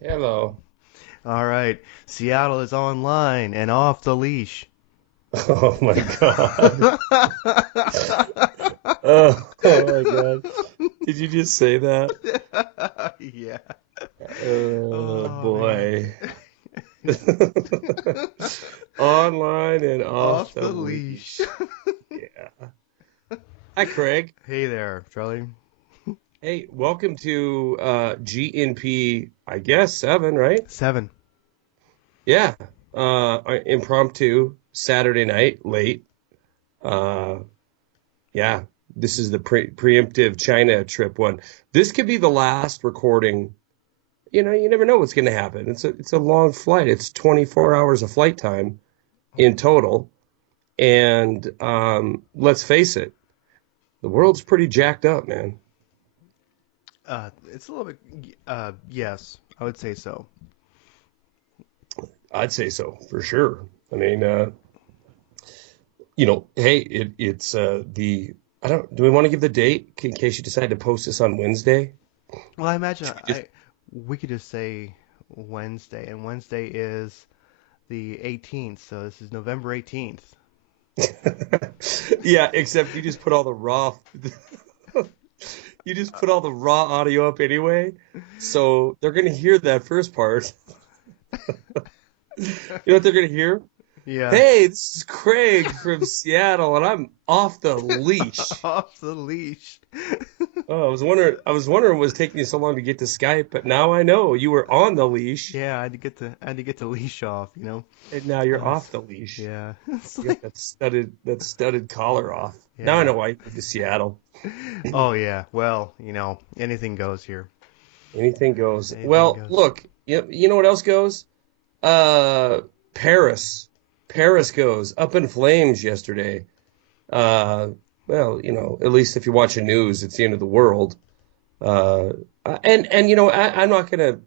Hello. All right. Seattle is online and off the leash. Oh my God. Oh my God. Did you just say that? Yeah. Oh Oh man. boy. Online and off Off the the leash. leash. Yeah. Hi, Craig. Hey there, Charlie. Hey, welcome to GnP, I guess, 7, right? 7. Yeah. Impromptu Saturday night, late. Uh, yeah. This is the preemptive China trip one. This could be the last recording. You never know what's going to happen. It's a long flight. It's 24 hours of flight time in total. And let's face it, the world's pretty jacked up, man. It's a little bit yes, I would say so. I'd say so for sure. I mean, hey, it's the I don't. Do we want to give the date in case you decide to post this on Wednesday? Well, I imagine Should we I we could just say Wednesday, and Wednesday is the 18th, so this is November 18th. just yeah, except you just put all the raw you just put all the raw audio up anyway, so they're gonna hear that first part. You know what they're gonna hear? Yeah. Hey, this is Craig from Seattle, and I'm off the leash. Off the leash. Oh, I was wondering what was taking you so long to get to Skype, but now I know you were on the leash, Yeah, I had to get the leash off. and now you're Uh, off the leash. yeah. It's You got like that studded collar off. Now I yeah. know why you moved to Seattle. Oh yeah. Well, anything goes here. Anything goes. Anything Well, goes. look, you know what else goes? Uh, Paris. Paris goes up in flames yesterday. Uh, well, at least if you're watching news, it's the end of the world. Uh, and I'm not gonna.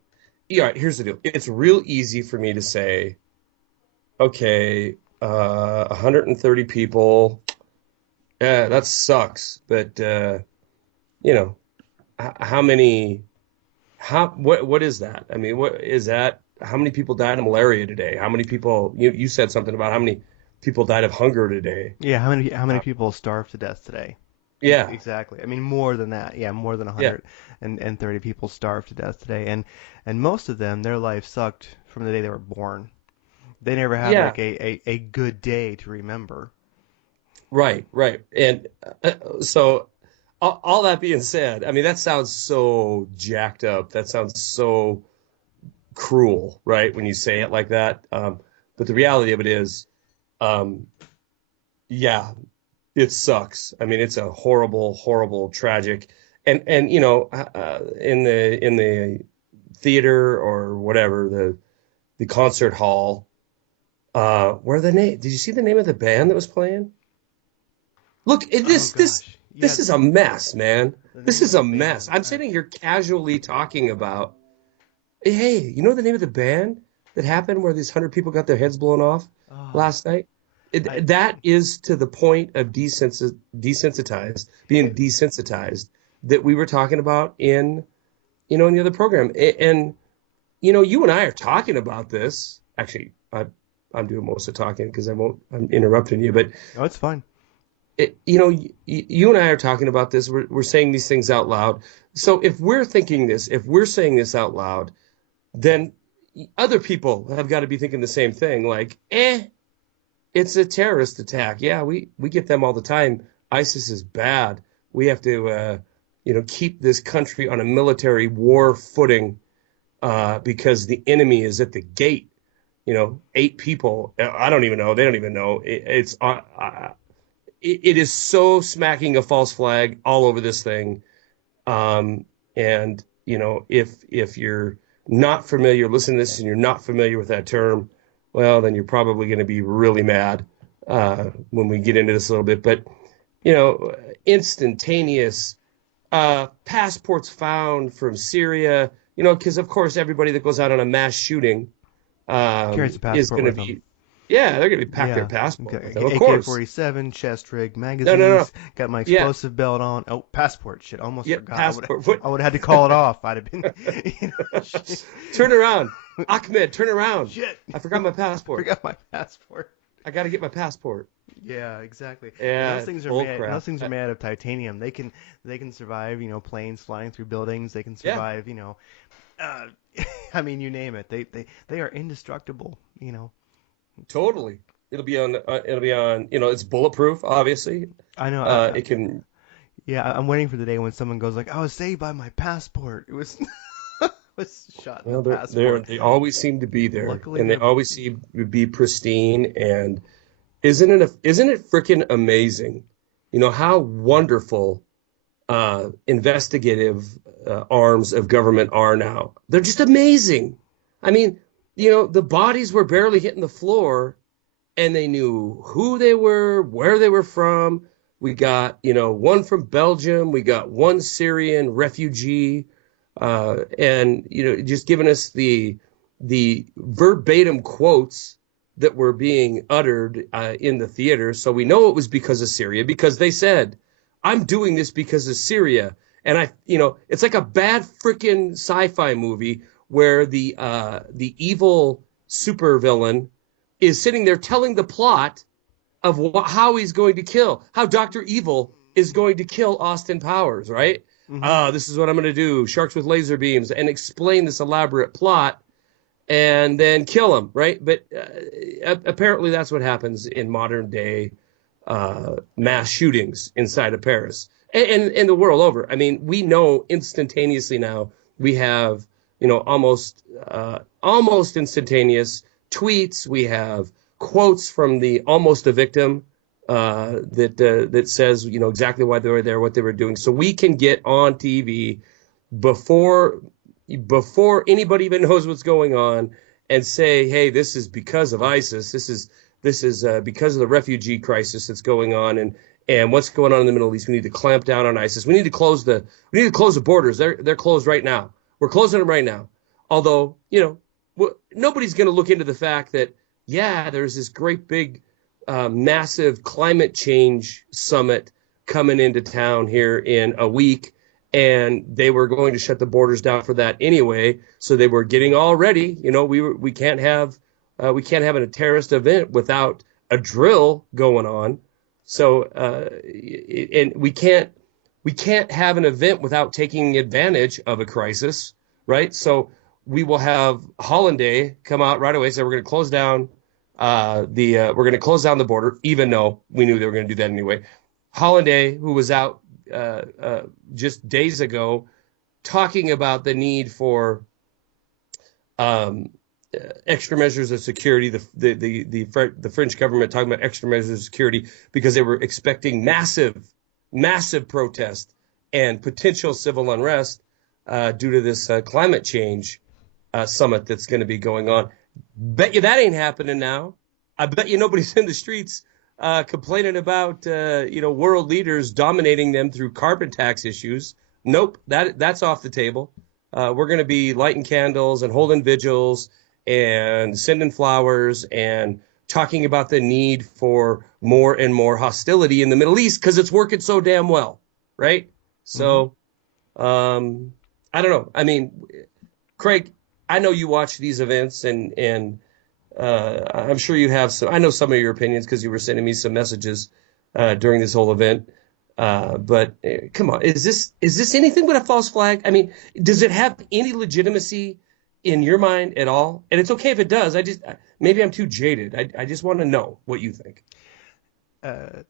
Yeah, here's the deal. It's real easy for me to say, okay, 130 people. Yeah, that sucks. But you know, how many? What is that? I mean, what is that? How many people died of malaria today? How many people? You said something about how many people died of hunger today. Yeah, how many Uh, people starved to death today? yeah, Exactly. I mean, more than that. Yeah, more than yeah, 130 people starved to death today, and most of them, their life sucked from the day they were born. They never had yeah. like a good day to remember. Right, right. And so all that being said, I mean, that sounds so jacked up. That sounds so cruel, right? When you say it like that. But the reality of it is, um, yeah, it sucks. I mean, it's a horrible, horrible, tragic, and in the theater or whatever, the concert hall, where the name? Did you see the name of the band that was playing? Look, Oh gosh. Yeah, this is a mess, man. the This name of is the a mess. band. I'm sitting here casually talking about, hey, you know the name of the band that happened where these 100 people got their heads blown off Oh, last night? I That is to the point of being desensitized that we were talking about in the other program. And you and I are talking about this. Actually, I'm doing most of the talking because I'm interrupting you, but Oh, it's fine. you and I are talking about this. We're saying these things out loud. So if we're thinking this, if we're saying this out loud, then other people have got to be thinking the same thing. Like, it's a terrorist attack. Yeah, we get them all the time. ISIS is bad. We have to, keep this country on a military war footing because the enemy is at the gate. 8 people. I don't even know. They don't even know. It is so smacking a false flag all over this thing. And if you're not familiar, listen to this, and you're not familiar with that term, well, then you're probably going to be really mad when we get into this a little bit. But you know, instantaneous passports found from Syria. Because of course everybody that goes out on a mass shooting Carries a is passport going to with him. be Yeah, they're gonna pack their Yeah. passport with Okay. them, of course. AK-47, chest rig, No, no, no. magazines, got my Yeah, explosive belt on. Oh, passport. Shit, almost yeah, forgot. passport. What? I would have had to call it off. I'd have been, shit. Turn around, Ahmed. Turn around. Shit. I forgot my I passport. forgot my passport. I got to get my passport. Yeah, exactly. And those Yeah, things are bull made. crap. Those things are made out of titanium. They can survive. Planes flying through buildings. They can Yeah, survive. Uh, I mean, you name it. They are indestructible. totally. It'll be on. It'll be on. It's bulletproof, obviously. I know. It can. Yeah, I'm waiting for the day when someone goes like, "I was saved by my passport." It was was shot in the Well, passport. they always seem to be there, Luckily, and they they're always seem to be pristine. And isn't it freaking amazing? How wonderful investigative arms of government are now. They're just amazing. I mean, the bodies were barely hitting the floor, and they knew who they were, where they were from. We got, one from Belgium. We got one Syrian refugee, and just giving us the verbatim quotes that were being uttered in the theater. So we know it was because of Syria, because they said, "I'm doing this because of Syria." And it's like a bad freaking sci-fi movie where the evil supervillain is sitting there telling the plot of how he's going to how Dr. Evil is going to kill Austin Powers, right? hmm This is what I'm going to do, sharks with laser beams, and explain this elaborate plot and then kill him, right? But apparently that's what happens in modern day mass shootings inside of Paris and the world over. I mean, we know instantaneously now we have almost instantaneous tweets. We have quotes from the almost a victim that says exactly why they were there, what they were doing, so we can get on TV before anybody even knows what's going on and say, hey, this is because of ISIS. This is because of the refugee crisis that's going on, and what's going on in the Middle East. We need to clamp down on ISIS. We need to close the borders. They're closed right now. We're closing them right now. Although nobody's going to look into the fact that there's this great big massive climate change summit coming into town here in a week, and they were going to shut the borders down for that anyway. So they were getting all ready. We can't have a terrorist event without a drill going on. So and we can't have an event without taking advantage of a crisis, right? So we will have Hollanday come out right away. So we're going to close down the border, even though we knew they were going to do that anyway. Hollanday, who was out just days ago, talking about the need for um, extra measures of security. The French government talking about extra measures of security because they were expecting massive protest and potential civil unrest due to this climate change summit that's going to be going on. Bet you that ain't happening now. I bet you nobody's in the streets complaining about world leaders dominating them through carbon tax issues. Nope, that's off the table. We're going to be lighting candles and holding vigils and sending flowers and talking about the need for more and more hostility in the Middle East because it's working so damn well, right? hmm So I don't know. I mean, Craig, I know you watch these events, and I'm sure you have some. I know some of your opinions because you were sending me some messages during this whole event. But come on, is this anything but a false flag? I mean, does it have any legitimacy in your mind at all? And it's okay if it does. Maybe I'm too jaded. I just want to know what you think. Uh,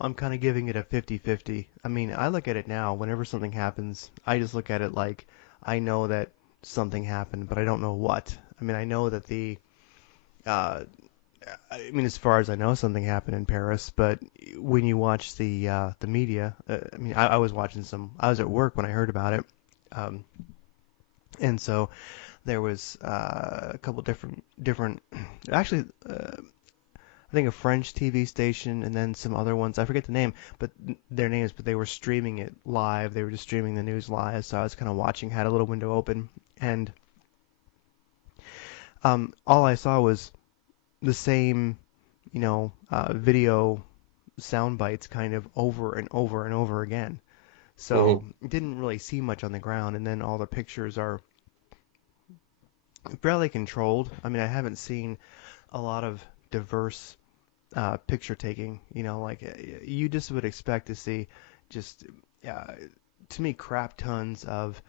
I'm kind of giving it a 50-50. I mean, I look at it now. Whenever something happens, I just look at it like I know that something happened, but I don't know what. I mean, I know that uh, as far as I know, something happened in Paris. But when you watch the media, I was watching some. I was at work when I heard about it, um, and so there was a couple different. Actually, I think a French TV station and then some other ones. I forget the name, but their names. But they were streaming it live. They were just streaming the news live. So I was kind of watching. Had a little window open, and all I saw was the same, video sound bites kind of over and over and over again. So Hmm. it didn't really see much on the ground, and then all the pictures are fairly controlled. I mean, I haven't seen a lot of diverse picture taking. Like you just would expect to see just uh, to me crap tons of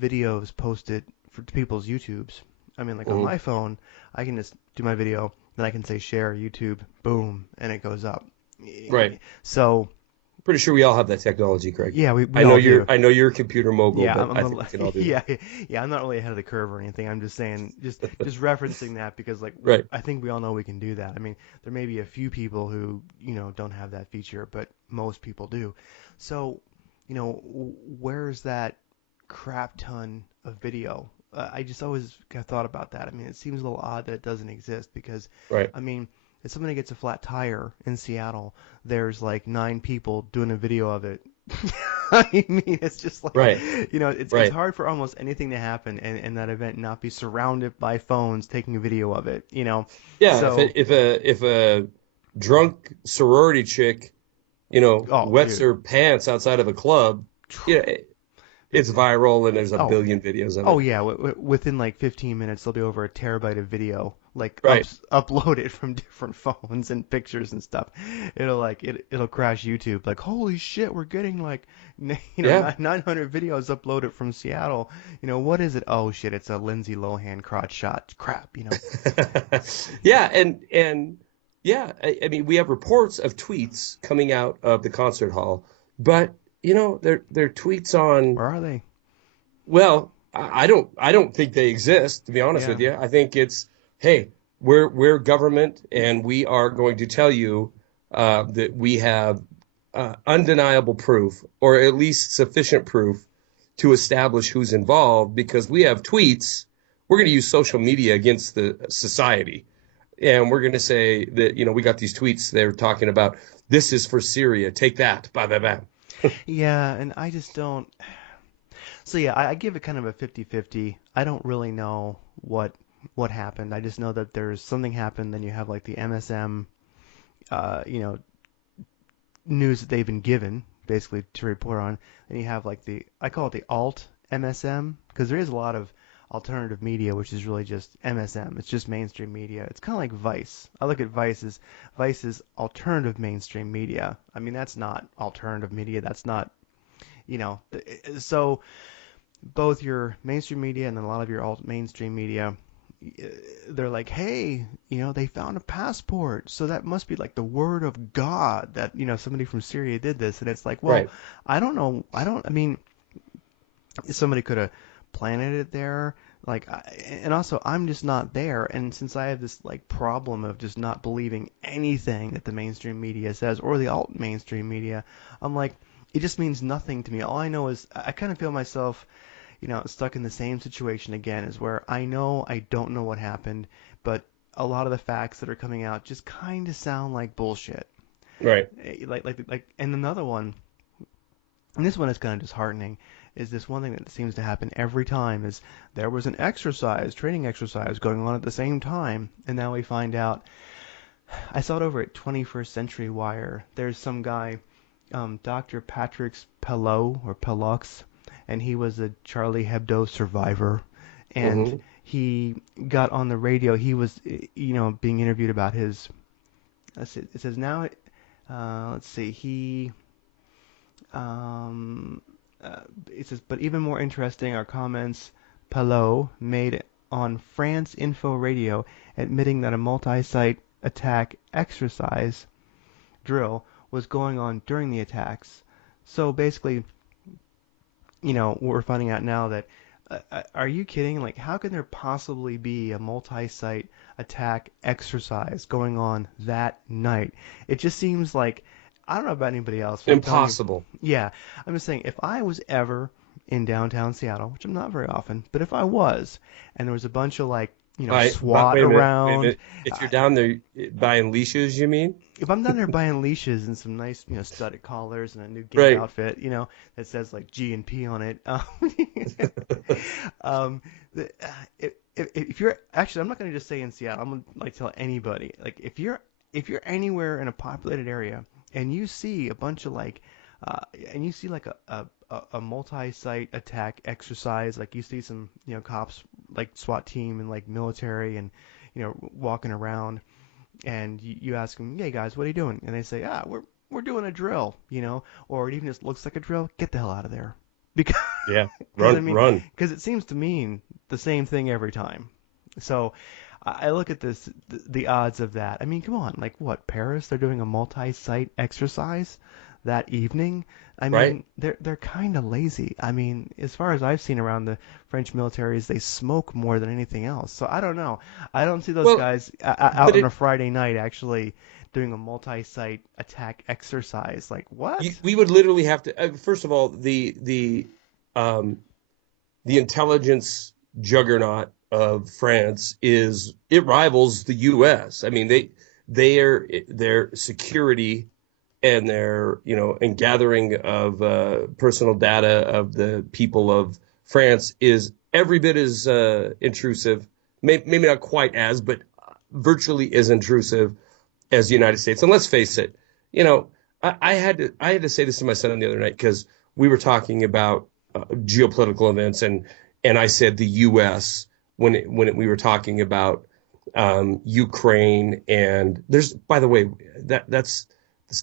videos posted to people's YouTubes. I mean, like on Hmm. my phone, I can just do my video, then I can say share YouTube, boom, and it goes up. Right. So Pretty sure we all have that technology, Craig. yeah, we all do. I know you're a computer mogul, Yeah, but I'm I think we can all do that. yeah, yeah. I'm not really ahead of the curve or anything. I'm just saying, just referencing that because like Right. I think we all know we can do that. I mean, there may be a few people who don't have that feature, but most people do. So, where's that crap ton of video? I just always have thought about that. I mean, it seems a little odd that it doesn't exist because, Right. I mean, if somebody gets a flat tire in Seattle, there's like 9 people doing a video of it. I mean, it's just like, Right. it's Right. hard for almost anything to happen and that event not be surrounded by phones taking a video of it. Yeah. So, If a drunk sorority chick, oh, wets dude. her pants outside of a club, you know, it's viral and there's a Oh, billion videos of oh it. yeah. Within like 15 minutes, there'll be over a terabyte of video, like Right. uploaded from different phones and pictures and stuff. It'll crash YouTube. Like, holy shit, we're getting like, Yeah. 900 videos uploaded from Seattle. What is it? Oh shit, it's a Lindsay Lohan crotch shot. Crap. Yeah, and yeah, I mean, we have reports of tweets coming out of the concert hall, but they're tweets on. Where are they? Well, I don't think they exist, to be honest Yeah. with you. I think it's, hey, we're government, and we are going to tell you that we have undeniable proof, or at least sufficient proof, to establish who's involved, because we have tweets. We're going to use social media against the society, and we're going to say that we got these tweets. They're talking about this is for Syria. Take that. Blah blah blah. Yeah, and I just don't. So yeah, I give it kind of a 50-50. I don't really know what happened. I just know that there's something happened. Then you have like the MSM, uh, you know, news that they've been given basically to report on. Then you have like I call it the alt MSM because there is a lot of alternative media which is really just MSM. It's just mainstream media. It's kind of like Vice. I look at Vice as alternative mainstream media. I mean that's not alternative media. That's not so both your mainstream media and then a lot of your alt mainstream media, they're like, hey, they found a passport, so that must be like the word of God that somebody from Syria did this, and it's like, well, Right. I don't know, I mean, somebody could have planted it there, like, and also I'm just not there, and since I have this like problem of just not believing anything that the mainstream media says or the alt mainstream media, I'm like, it just means nothing to me. All I know is I kind of feel myself stuck in the same situation again, is where I know I don't know what happened, but a lot of the facts that are coming out just kind of sound like bullshit. Right. And another one, and this one is kind of disheartening, is this one thing that seems to happen every time is there was an training exercise going on at the same time, and now we find out. I saw it over at 21st Century Wire. There's some guy, Dr. Patrick Pellox, and he was a Charlie Hebdo survivor. And Hmm. he got on the radio. He was, being interviewed about his. It says now, let's see, um, uh, it says, but even more interesting are comments Palot made on France Info Radio, admitting that a multi-site attack exercise drill was going on during the attacks. So basically, we're finding out now that are you kidding? Like, how can there possibly be a multi-site attack exercise going on that night? It just seems like I don't know about anybody else, but I'm telling you, Impossible. yeah, I'm just saying if I was ever in downtown Seattle, which I'm not very often, but if I was, and there was a bunch of like But SWAT wait a minute, wait a around, minute. If you're uh, down there buying leashes, you mean? if I'm down there buying leashes and some nice, studded collars and a new gig Right. outfit, that says like GnP on it, um, the, if you're actually, I'm not gonna just say in Seattle. I'm gonna like tell anybody. Like if you're anywhere in a populated area and you see a bunch of like, and you see like a multi-site attack exercise, like you see some cops like SWAT team and like military and walking around, and you ask them, hey guys, what are you doing? And they say, we're doing a drill, or it even just looks like a drill. Get the hell out of there, because Yeah, because I run, mean, run. because it seems to mean the same thing every time. So I look at the odds of that. I mean, come on, like what, Paris? They're doing a multi-site exercise that evening. I Right? mean, they're kind of lazy. I mean, as far as I've seen around the French militaries, they smoke more than anything else. So I don't know. I don't see those Well, guys out but on a it Friday night actually doing a multi-site attack exercise. Like what? we would literally have to. First of all, um, the intelligence juggernaut of France is it rivals the U.S. I mean, their security and their and gathering of personal data of the people of France is every bit as intrusive, maybe not quite as, but virtually as intrusive as the United States. And let's face it, you know, I had to say this to my son the other night because we were talking about geopolitical events, and I said the U.S. We were talking about Ukraine, and there's, by the way, that's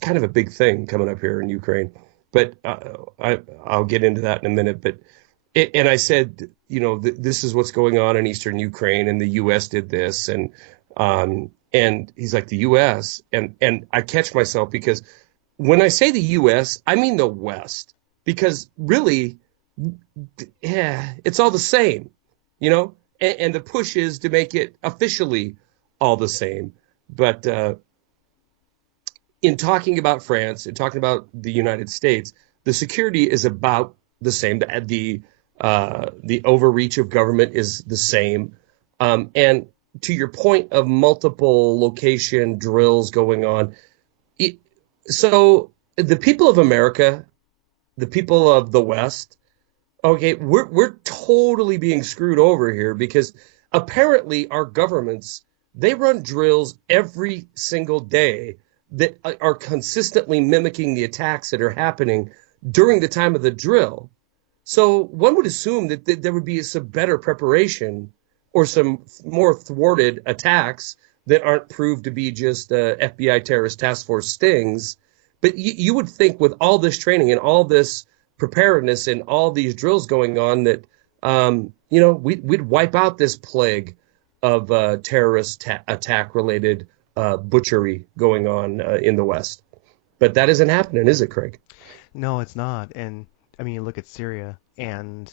kind of a big thing coming up here in Ukraine, but I'll get into that in a minute. But and I said, this is what's going on in eastern Ukraine, and the U.S. did this, and he's like, the U.S. and I catch myself because when I say the U.S., I mean the West, because really, yeah, it's all the same, and the push is to make it officially all the same. But in talking about France and talking about the United States, the security is about the same. The overreach of government is the same. And to your point of multiple location drills going on, it, so the people of America, the people of the West, okay, we're totally being screwed over here because apparently our governments they run drills every single day that are consistently mimicking the attacks that are happening during the time of the drill. So one would assume that there would be some better preparation or some more thwarted attacks that aren't proved to be just FBI terrorist task force stings. But you would think with all this training and all this preparedness and all these drills going on that we'd wipe out this plague of terrorist attack related butchery going on in the West. But that isn't happening, is it, Craig? No, it's not. And I mean, you look at Syria, and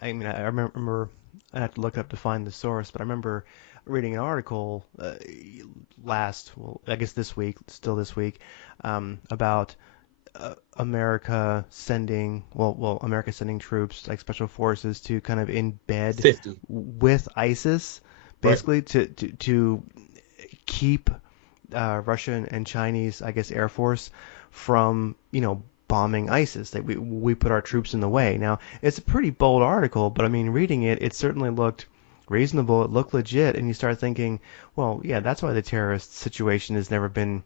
I mean, I remember I have to look up to find the source, but I remember reading an article well, I guess this week, still this week, about America sending, America sending troops like special forces to kind of in bed 50. with ISIS, Right. basically to keep Russian and Chinese, I guess, Air Force from, bombing ISIS. That we put our troops in the way. Now, it's a pretty bold article, but I mean, reading it, it certainly looked reasonable. It looked legit, and you start thinking, well, yeah, that's why the terrorist situation has never been.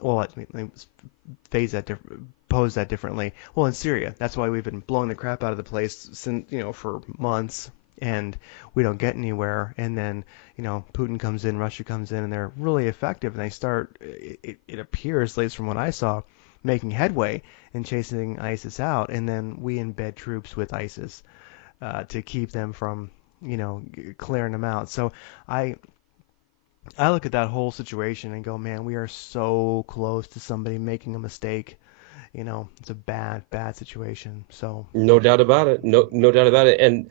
Well, let me pose that differently. Well, in Syria, that's why we've been blowing the crap out of the place since, for months, and we don't get anywhere. And then, Putin comes in, Russia comes in, and they're really effective, and they start, it appears, at least from what I saw, making headway in chasing ISIS out, and then we embed troops with ISIS to keep them from, clearing them out. So I I look at that whole situation and go, man, we are so close to somebody making a mistake. It's a bad, bad situation. So, No doubt about it. No doubt about it. And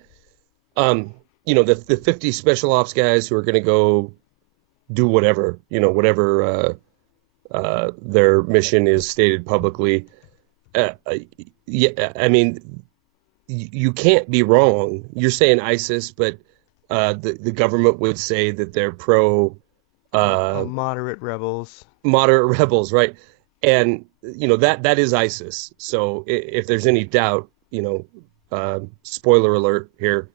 um, the 50 special ops guys who are going to go do whatever, whatever their mission is stated publicly. Uh, uh, yeah, I mean, you can't be wrong. You're saying ISIS, but the government would say that they're pro uh, moderate rebels. moderate rebels, right? And that is ISIS. So if there's any doubt, spoiler alert here,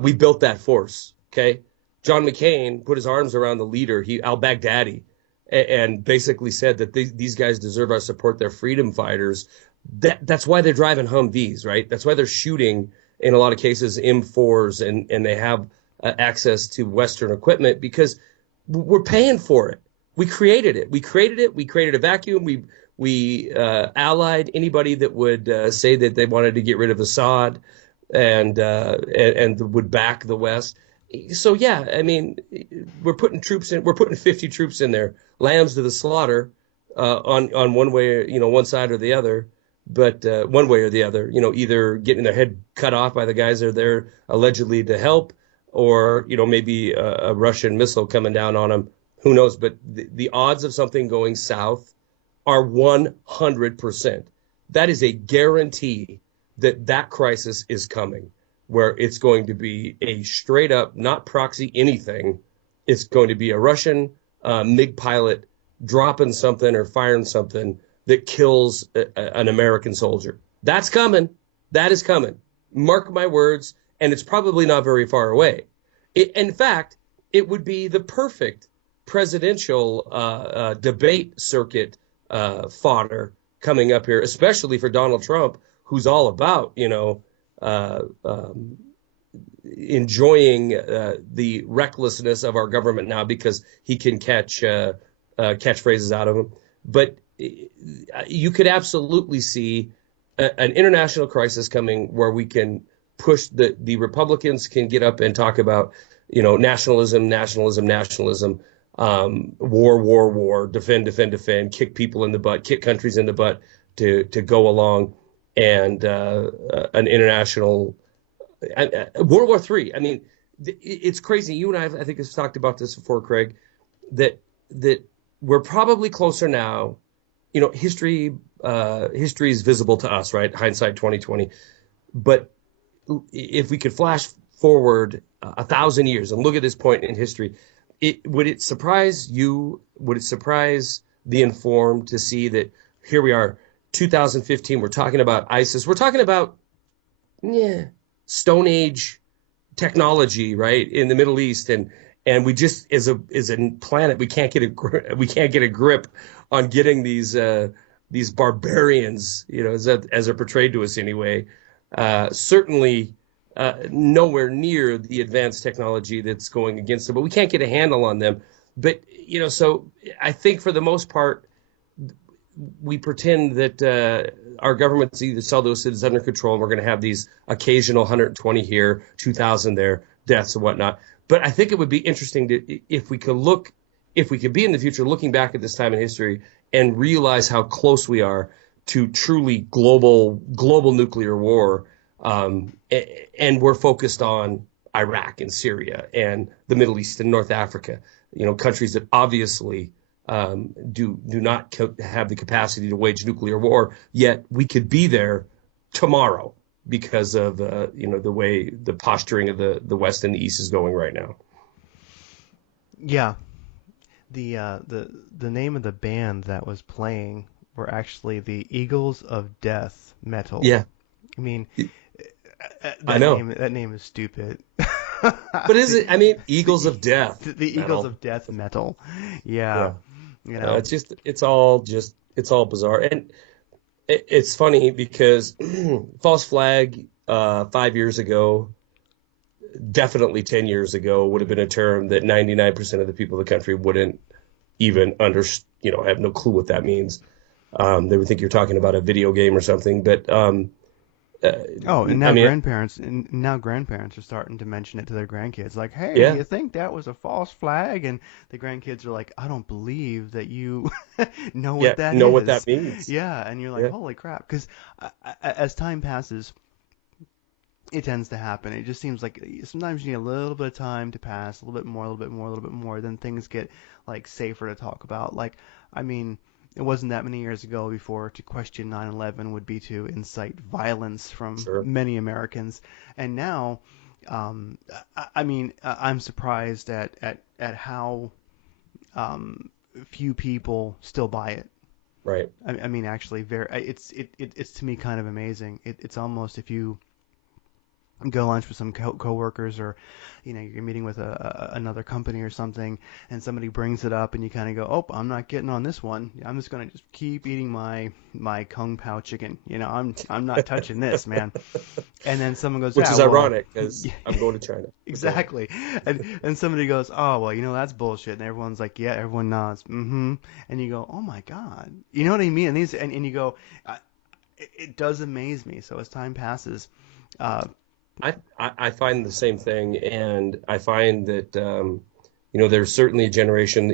we built that force. Okay. John McCain put his arms around the leader, al-Baghdadi, and basically said that these guys deserve our support. They're freedom fighters. That's why they're driving Humvees, right? That's why they're shooting in a lot of cases M4s, and they have access to Western equipment because we're paying for it. We created it. We created it. We created a vacuum. We allied anybody that would say that they wanted to get rid of Assad and would back the West. So yeah, I mean, we're putting troops in. We're putting 50 troops in there, lambs to the slaughter, on one way, one side or the other. But one way or the other, either getting their head cut off by the guys that are there allegedly to help, or maybe a Russian missile coming down on them. Who knows? But the odds of something going south are 100%. That is a guarantee that that crisis is coming, where it's going to be a straight up, not proxy anything. It's going to be a Russian MiG pilot dropping something or firing something that kills an American soldier. That's coming. That is coming. Mark my words. And it's probably not very far away. In fact, it would be the perfect presidential debate circuit fodder coming up here, especially for Donald Trump, who's all about, uh, um, enjoying the recklessness of our government now because he can catch catchphrases out of them. But you could absolutely see an international crisis coming where we can push the Republicans can get up and talk about, nationalism, nationalism, nationalism, war, war, war, defend, defend, defend, kick people in the butt, kick countries in the butt to go along, and an international World War III. I mean, it's crazy. You and I think, have talked about this before, Craig. That we're probably closer now. History is visible to us, right? Hindsight 2020. But if we could flash forward 1,000 years and look at this point in history, would it surprise you? Would it surprise the informed to see that here we are, 2015? We're talking about ISIS. We're talking about, yeah, Stone Age technology, right, in the Middle East, and we just, as a planet, we can't get a grip on getting these barbarians, as they're portrayed to us anyway. Certainly nowhere near the advanced technology that's going against them, but we can't get a handle on them. But so I think for the most part, we pretend that our government's either sell those citizens under control, and we're going to have these occasional 120 here, 2,000 there, deaths and whatnot. But I think it would be interesting if we could be in the future looking back at this time in history and realize how close we are to truly global nuclear war. And we're focused on Iraq and Syria and the Middle East and North Africa, countries that obviously do not have the capacity to wage nuclear war, yet we could be there tomorrow because of the way the posturing of the West and the East is going right now. Yeah, the name of the band that was playing were actually the Eagles of Death Metal. Yeah, I mean, I that know. name is stupid. But is it? I mean, Eagles the of Death the Eagles metal. of Death Metal. Yeah, Yeah, you know. it's all bizarre, and it's funny because false flag 5 years ago, definitely 10 years ago, would have been a term that 99% of the people of the country wouldn't even have no clue what that means. They would think you're talking about a video game or something. But uh, Oh, and I now mean, grandparents are starting to mention it to their grandkids, like, "Hey, yeah, you think that was a false flag?" And the grandkids are like, "I don't believe that you know what yeah, that know what that is." means. Yeah, and you're like, Yeah, "Holy crap!" Because as time passes, it tends to happen. It just seems like sometimes you need a little bit of time to pass, a little bit more, a little bit more, a little bit more, then things get like safer to talk about. Like, I mean, it wasn't that many years ago before to question 9/11 would be to incite violence from sure. many Americans, and now, I mean, I'm surprised at how few people still buy it. Right. I mean, actually, it's to me kind of amazing. It's almost, if you go lunch with some coworkers, or you're meeting with another company or something, and somebody brings it up and you kind of go, oh, I'm not getting on this one. I'm just going to just keep eating my kung pao chicken. I'm not touching this, man. And then someone goes, Which yeah, is well, ironic because I'm going to China. But go ahead. exactly. And somebody goes, oh, well, that's bullshit. And everyone's like, yeah, everyone nods. Mm-hmm. And you go, oh my God. You know what I mean? And you go, it does amaze me. So as time passes, uh, I find the same thing, and I find that there's certainly a generation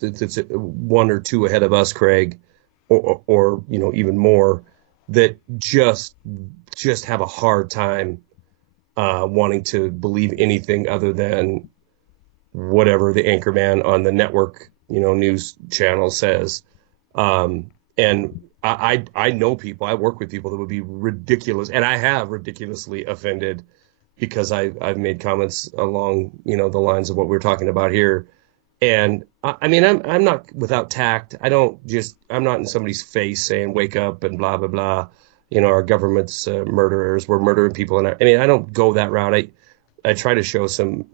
that's one or two ahead of us, Craig, or even more, that just have a hard time wanting to believe anything other than whatever the anchorman on the network, news channel says. And I know people, I work with people that would be ridiculous, and I have ridiculously offended because I've made comments along, the lines of what we're talking about here. And I mean, I'm not without tact. I'm not in somebody's face saying wake up and blah blah blah. Our government's murderers. We're murdering people, and I mean, I don't go that route. I try to show some,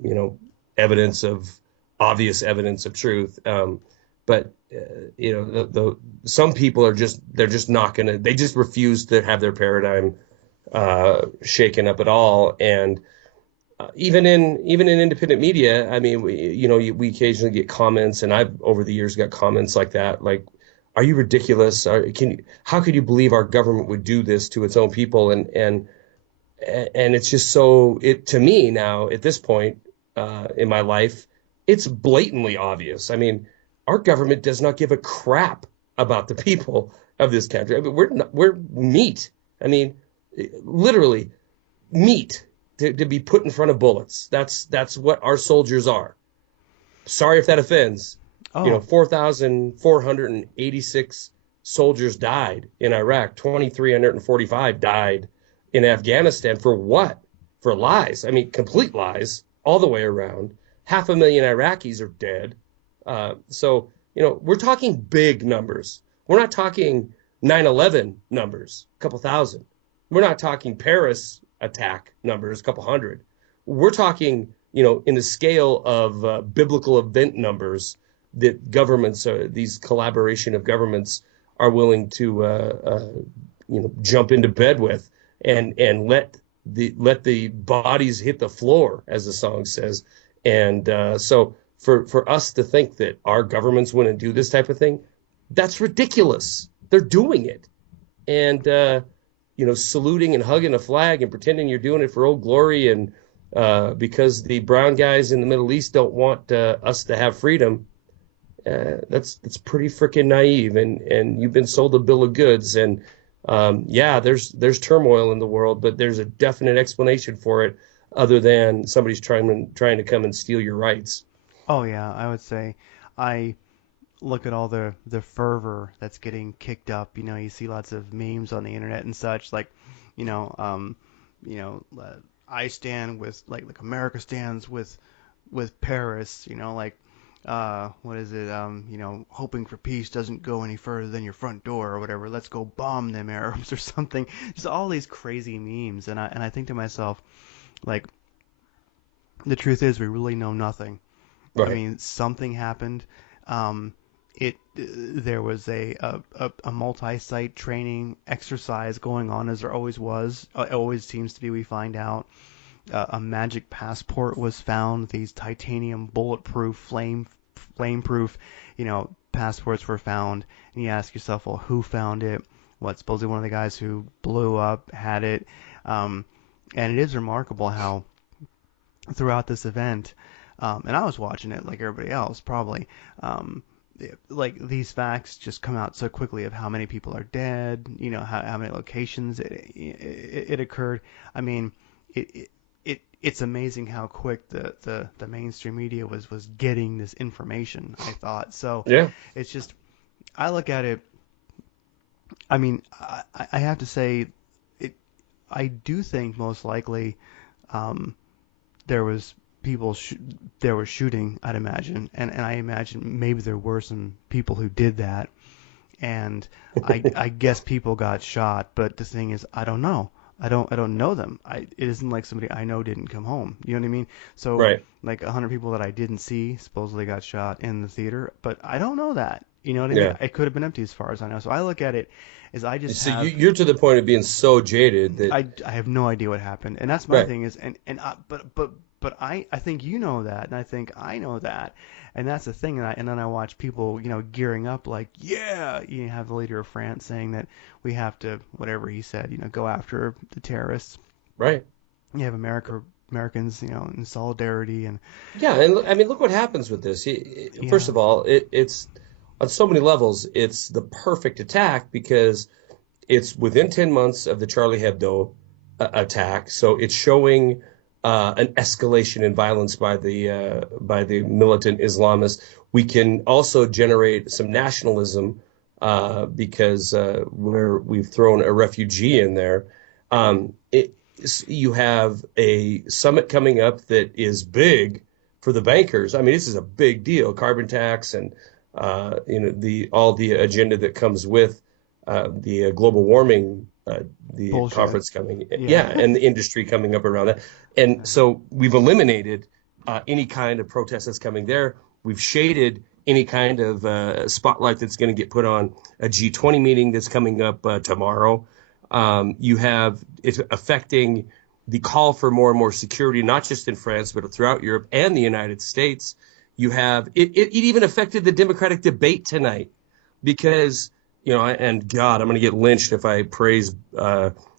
evidence of obvious evidence of truth. But some people they're just not gonna. They just refuse to have their paradigm shaken up at all. And even in independent media, I mean, we occasionally get comments, and I've over the years got comments like that, like, "Are you ridiculous? How could you believe our government would do this to its own people?" And it's just so it to me now at this point in my life, it's blatantly obvious. I mean, our government does not give a crap about the people of this country. I mean, we're meat. I mean, literally meat to be put in front of bullets. That's what our soldiers are. Sorry if that offends. oh, 4,486 soldiers died in Iraq. 2,345 died in Afghanistan for what? For lies. I mean, complete lies all the way around. 500,000 Iraqis are dead. So, we're talking big numbers. We're not talking 9/11 numbers, a couple thousand. We're not talking Paris attack numbers, a couple hundred. We're talking, in the scale of biblical event numbers that governments, these collaboration of governments, are willing to, jump into bed with and let the bodies hit the floor, as the song says. And so for us to think that our governments wouldn't do this type of thing, that's ridiculous. They're doing it. And saluting and hugging a flag and pretending you're doing it for old glory, and because the brown guys in the Middle East don't want us to have freedom. That's pretty freaking naive, and you've been sold a bill of goods. And yeah, there's turmoil in the world, but there's a definite explanation for it, other than somebody's trying to come and steal your rights. oh yeah, I would say I look at all the fervor that's getting kicked up. You see lots of memes on the internet and such, like, you know, um, I stand with like America stands with Paris. Like, what is it? Hoping for peace doesn't go any further than your front door or whatever. Let's go bomb them Arabs or something. Just all these crazy memes, and I think to myself, like, the truth is we really know nothing. I Right. mean, something happened. There was a multi-site training exercise going on, as there always was. It always seems to be. We find out a magic passport was found. These titanium bulletproof, flame-proof, passports were found. And you ask yourself, well, who found it? What, supposedly one of the guys who blew up had it. Um, and it is remarkable how throughout this event, and I was watching it like everybody else, probably. Like, these facts just come out so quickly of how many people are dead, how many locations it occurred. I mean, it's amazing how quick the mainstream media was getting this information, I thought. So Yeah. it's just, I look at it, I mean, I have to say, it. I do think most likely, um, there was people there was shooting, I'd imagine, and I imagine maybe there were some people who did that, and I guess people got shot, but the thing is, I don't know. I don't know them. It isn't like somebody I know didn't come home. You know what I mean? So Right. like 100 people that I didn't see supposedly got shot in the theater, but I don't know that. You know what I mean? Yeah. It could have been empty as far as I know. So I look at it as I just So you, have you're to the point of being so jaded that, I have no idea what happened, and that's my right. thing is, but I think you know that, and I think I know that, and that's the thing, and then I watch people gearing up like yeah, you have the leader of France saying that we have to whatever he said go after the terrorists. Right. You have Americans in solidarity and Yeah, and I mean, look what happens with this. First yeah, of all, it's on so many levels, it's the perfect attack because it's within 10 months of the Charlie Hebdo attack, so it's showing an escalation in violence by the militant Islamists. We can also generate some nationalism because we've thrown a refugee in there. You have a summit coming up that is big for the bankers. I mean, this is a big deal, carbon tax and the all the agenda that comes with the global warming the bullshit. conference coming, Yeah. yeah, and the industry coming up around that. And so we've eliminated any kind of protest that's coming there. We've shaded any kind of spotlight that's going to get put on a G20 meeting that's coming up tomorrow. You have it affecting the call for more and more security, not just in France, but throughout Europe and the United States. You have it even affected the Democratic debate tonight because, and God, I'm going to get lynched if I praise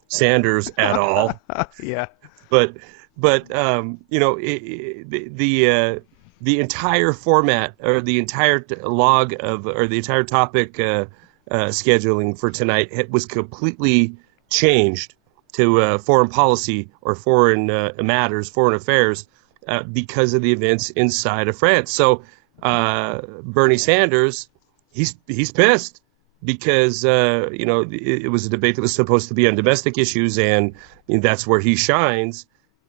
Sanders at all. Yeah. But the entire format or the entire log of or the entire topic scheduling for tonight was completely changed to foreign policy or foreign matters, foreign affairs, because of the events inside of France. So Bernie Sanders, he's pissed because it was a debate that was supposed to be on domestic issues, and that's where he shines,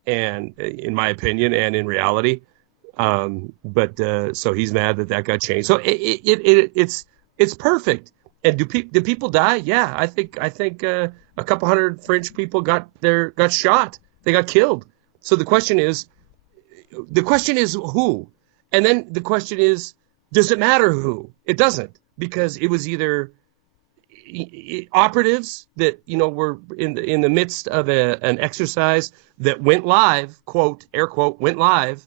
and in my opinion, and in reality. But so he's mad that got changed. So it's perfect. And do people die? Yeah, I think a couple hundred French people got shot. They got killed. So the question is who, and then the question is, does it matter who? It doesn't, because it was either operatives that were in the midst of an exercise that went live, quote air quote, went live,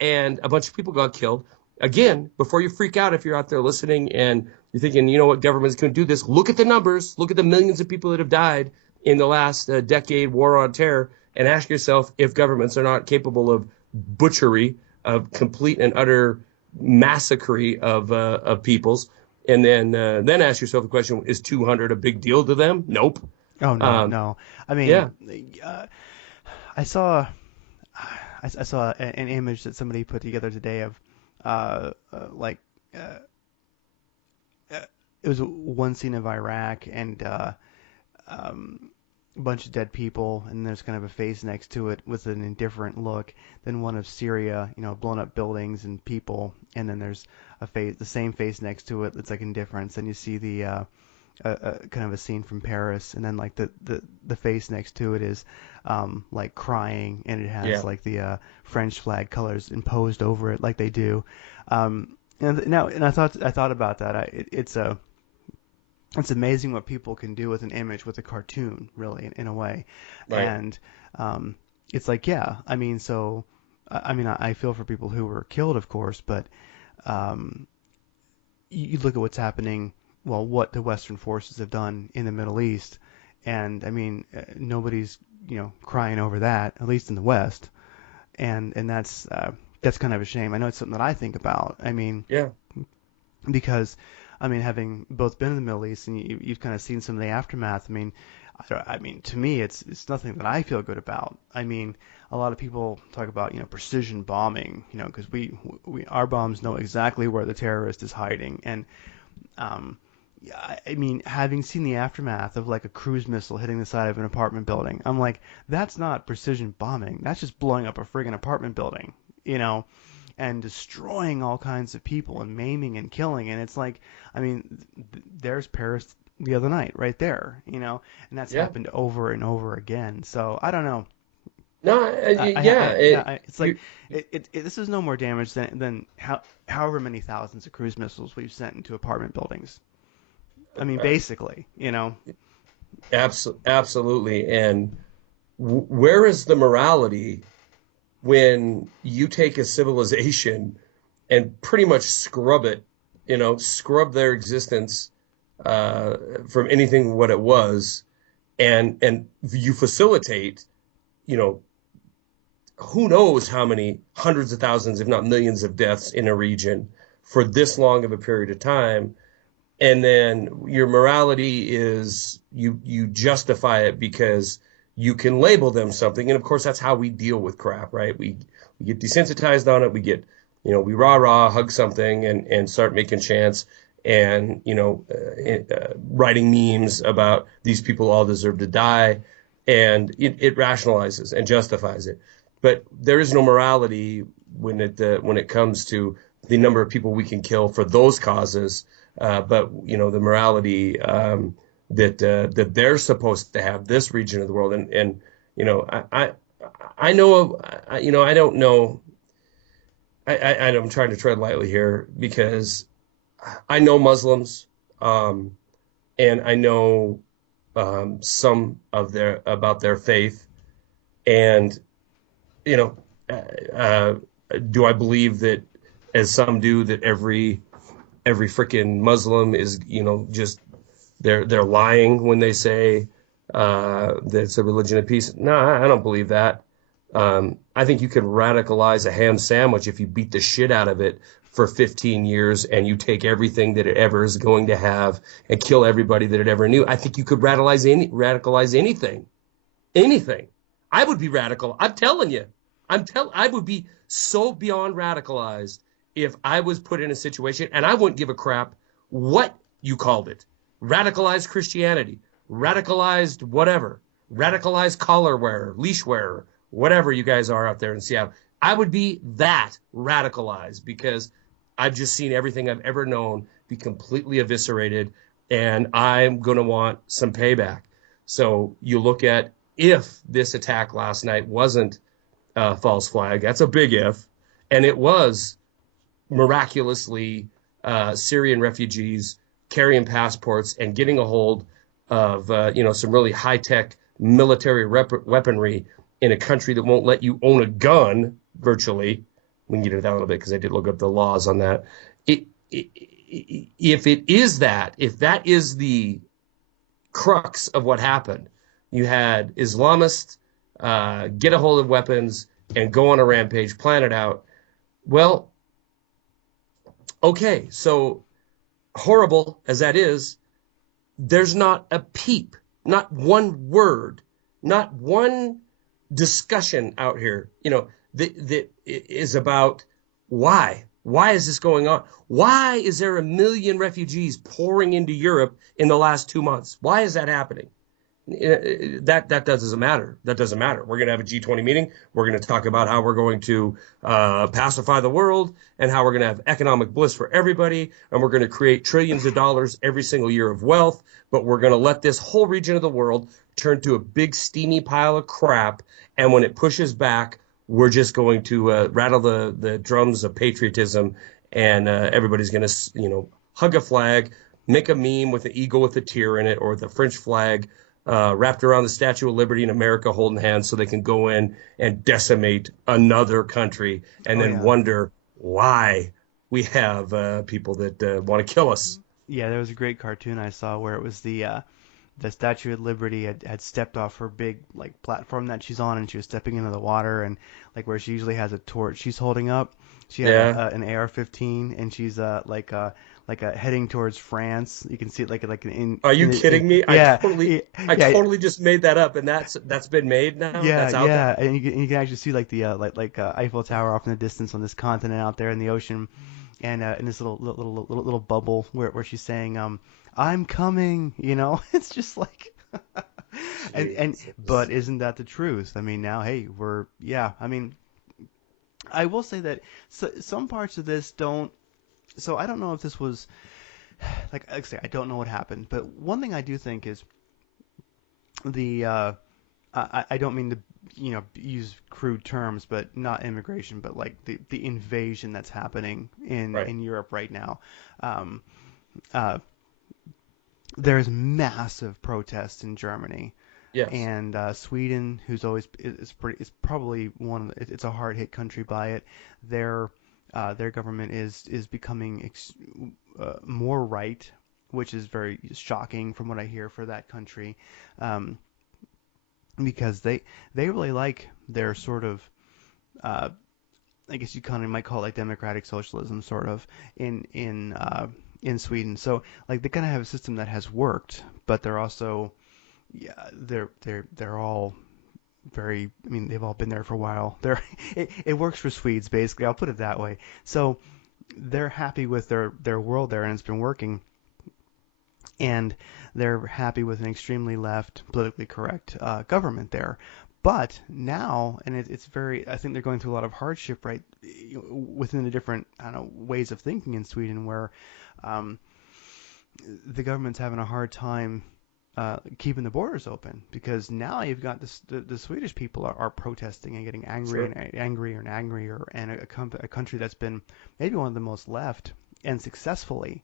and a bunch of people got killed. Again, before you freak out, if you're out there listening and you're thinking, what government's going to do this, look at the numbers, look at the millions of people that have died in the last decade war on terror, and ask yourself if governments are not capable of butchery, of complete and utter massacre of peoples. And then ask yourself the question: is 200 a big deal to them? Nope. Oh no, Um, no. I mean, yeah, I saw I saw an image that somebody put together today of like uh, uh, it was one scene of Iraq and a bunch of dead people, and there's kind of a face next to it with an indifferent look. Then one of Syria, blown up buildings and people, and then there's a face, the same face next to it that's like indifference. And you see the kind of a scene from Paris, and then like the face next to it is like crying, and it has yeah, like the French flag colors imposed over it, like they do. And I thought about that. It's amazing what people can do with an image, with a cartoon, really, in a way. right. And um, it's like, yeah, I mean, so I mean, I feel for people who were killed, of course, but um, you look at what's happening, well, what the Western forces have done in the Middle East, and I mean, nobody's crying over that, at least in the West, and that's kind of a shame. I know it's something that I think about. I mean, Yeah, because I mean, having both been in the Middle East and you've kind of seen some of the aftermath. I mean, to me, it's nothing that I feel good about. I mean, a lot of people talk about precision bombing, because we our bombs know exactly where the terrorist is hiding, and yeah, I mean, having seen the aftermath of like a cruise missile hitting the side of an apartment building, I'm like, that's not precision bombing. That's just blowing up a friggin' apartment building, you know, and destroying all kinds of people and maiming and killing. And it's like, I mean, there's Paris the other night, right there, and that's Yeah. happened over and over again. So I don't know. No, yeah. It's like You, this is no more damage than however many thousands of cruise missiles we've sent into apartment buildings. I mean, uh, basically. absolutely. And where is the morality when you take a civilization and pretty much scrub it, scrub their existence uh, from anything what it was, and you facilitate, you know, who knows how many hundreds of thousands, if not millions, of deaths in a region for this long of a period of time, and then your morality is you justify it because you can label them something, and of course that's how we deal with crap, right? We get desensitized on it. We get, we rah rah hug something and start making chants and writing memes about these people all deserve to die, and it rationalizes and justifies it. But there is no morality when it comes to the number of people we can kill for those causes, but the morality that they're supposed to have, this region of the world, and I know, I don't know. I'm trying to tread lightly here because I know Muslims, um, and I know some of their about their faith, and you know, uh, do I believe that, as some do, that every freaking Muslim is, just they're lying when they say that it's a religion of peace. No, I don't believe that. I think you can radicalize a ham sandwich if you beat the shit out of it for 15 years and you take everything that it ever is going to have and kill everybody that it ever knew. I think you could radicalize anything. I would be radical. I'm telling you. I would be so beyond radicalized if I was put in a situation, and I wouldn't give a crap what you called it. Radicalized Christianity, radicalized whatever, radicalized collar wearer, leash wearer, whatever you guys are out there in Seattle. I would be that radicalized because I've just seen everything I've ever known be completely eviscerated, and I'm going to want some payback. So you look at, if this attack last night wasn't a false flag, that's a big if, and it was miraculously Syrian refugees carrying passports and getting a hold of some really high tech military weaponry in a country that won't let you own a gun virtually. We can get into that a little bit because I did look up the laws on that. If it is that, if that is the crux of what happened, you had Islamists get a hold of weapons and go on a rampage, plan it out. Well, okay, so horrible as that is, there's not a peep, not one word, not one discussion out here, that is about why. Why is this going on? Why is there 1 million refugees pouring into Europe in the last 2 months? Why is that happening? That doesn't matter. That doesn't matter. We're going to have a G20 meeting. We're going to talk about how we're going to pacify the world and how we're going to have economic bliss for everybody. And we're going to create trillions of dollars every single year of wealth. But we're going to let this whole region of the world turn to a big steamy pile of crap. And when it pushes back, we're just going to rattle the drums of patriotism, and everybody's going to, hug a flag, make a meme with an eagle with a tear in it, or the French flag wrapped around the Statue of Liberty in America, holding hands, so they can go in and decimate another country, and Oh then yeah. wonder why we have people that want to kill us. Yeah, there was a great cartoon I saw where it was the Statue of Liberty had stepped off her big like platform that she's on, and she was stepping into the water, and like where she usually has a torch she's holding up, she had Yeah. an AR-15, and she's heading towards France. You can see it like Are you in kidding me? yeah I yeah totally just made that up, and that's been made now. yeah That's out there. yeah, and you can actually see like the Eiffel Tower off in the distance on this continent out there in the ocean, and in this little bubble where she's saying I'm coming, it's just like and but Jesus. isn't that the truth? I mean, now hey, I mean, I will say that some parts of this don't. So I don't know if this was like I say, I don't know what happened, but one thing I do think is the I don't mean to use crude terms, but not immigration, but like the invasion that's happening Right. in Europe right now. Um, uh, there's massive protests in Germany Yes. and Sweden, who's always is pretty is probably one of it's a hard hit country by it. Their their government is becoming more right, which is very shocking from what I hear for that country. Um, because they really like their sort of uh, I guess you kind of might call it like democratic socialism, sort of in Sweden. So like they kind of have a system that has worked, but they're also yeah they're all very I mean they've all been there for a while. They're it works for Swedes basically. I'll put it that way. So they're happy with their world there and it's been working and they're happy with an extremely left, politically correct government there. But now, and it's very, I think they're going through a lot of hardship, right, within the different, I don't know, ways of thinking in Sweden, where um, the government's having a hard time keeping the borders open because now you've got this, the Swedish people are protesting and getting angry Sure. and angrier and angrier, and a country that's been maybe one of the most left and successfully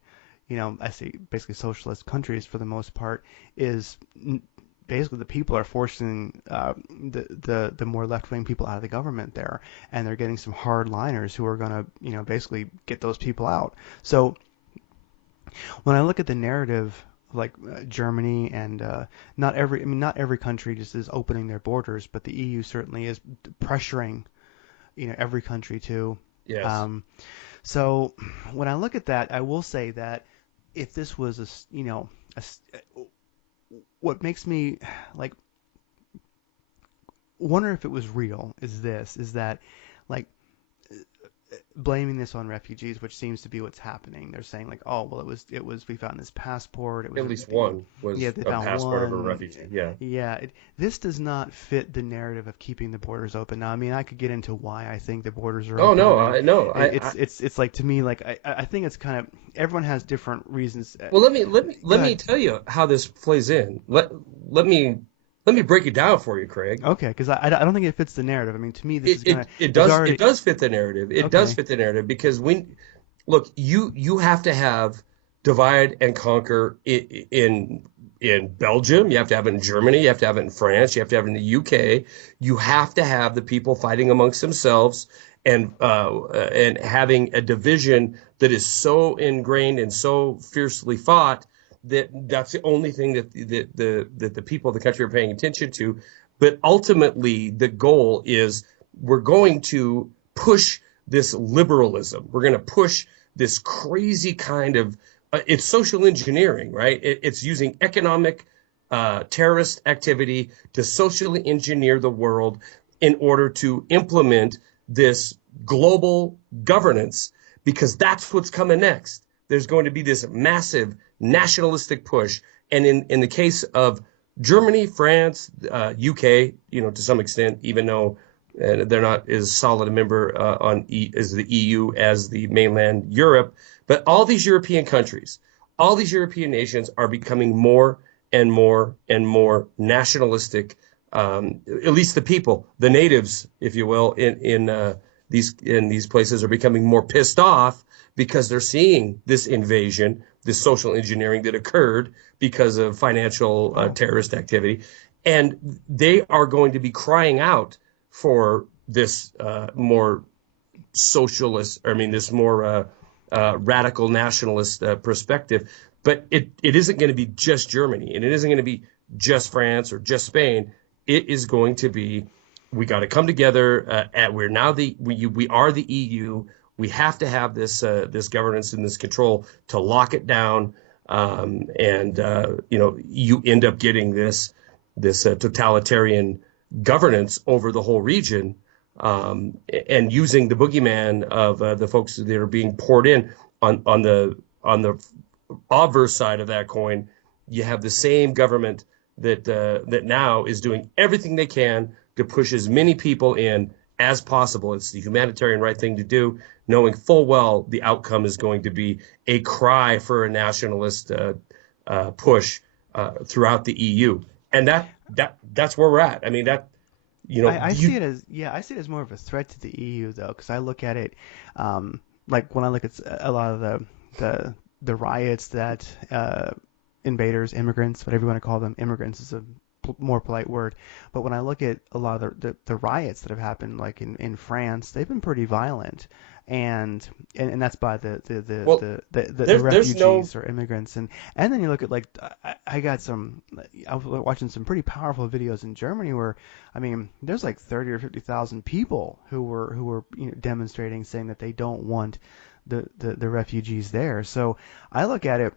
I say basically socialist countries for the most part, is basically the people are forcing the more left wing people out of the government there, and they're getting some hardliners who are going to basically get those people out. So when I look at the narrative. Like Germany and not every country just is opening their borders, but the EU certainly is pressuring every country to. Yes. Um, so when I look at that, I will say that if this was a, what makes me like wonder if it was real is that like blaming this on refugees, which seems to be what's happening. They're saying like, oh well, it was we found this passport. It was At least one yeah was they a found passport of a one. refugee. Yeah. Yeah, this does not fit the narrative of keeping the borders open. Now, I mean, I could get into why I think the borders are Oh open. I no, mean, I no, it's like to me like I think it's kind of everyone has different reasons. well, Go let me ahead. tell you how this plays in. Let me let me break it down for you, Craig. Okay, because I don't think it fits the narrative. I mean, to me, this is gonna there's It already does fit the narrative. It does okay. fit the narrative because when look, you have to have divide and conquer in Belgium, you have to have it in Germany, you have to have it in France, you have to have it in the UK. You have to have the people fighting amongst themselves and having a division that is so ingrained and so fiercely fought that that's the only thing that the people of the country are paying attention to. But ultimately, the goal is we're going to push this liberalism. We're going to push this crazy kind of it's social engineering, right? It's using economic terrorist activity to socially engineer the world in order to implement this global governance because that's what's coming next. There's going to be this massive nationalistic push. And in the case of Germany, France, UK, to some extent, even though they're not as solid a member as the EU as the mainland Europe, but all these European countries, all these European nations are becoming more and more and more nationalistic. At least the people, the natives, if you will, in these places are becoming more pissed off because they're seeing this invasion, this social engineering that occurred because of financial Oh, terrorist activity, and they are going to be crying out for this more socialist, I mean, this more radical nationalist perspective. But it isn't going to be just Germany, and it isn't going to be just France or just Spain. It is going to be we got to come together. We're now we are the EU. We have to have this governance and this control to lock it down. And you end up getting this totalitarian governance over the whole region, and using the boogeyman of the folks that are being poured in on the obverse side of that coin. You have the same government that now is doing everything they can to push as many people in as possible. It's the humanitarian right thing to do, knowing full well the outcome is going to be a cry for a nationalist push throughout the EU, and that's where we're at. I mean that I do see you it as yeah, I see it as more of a threat to the EU though, because I look at it, like when I look at a lot of the riots that invaders, immigrants, whatever you want to call them, immigrants is a more polite word, but when I look at a lot of the riots that have happened, like in France, they've been pretty violent, and that's by well the there's no refugees or immigrants, and then you look at like I was watching some pretty powerful videos in Germany where I mean there's like 30 or 50,000 people who were demonstrating saying that they don't want the refugees there. So I look at it,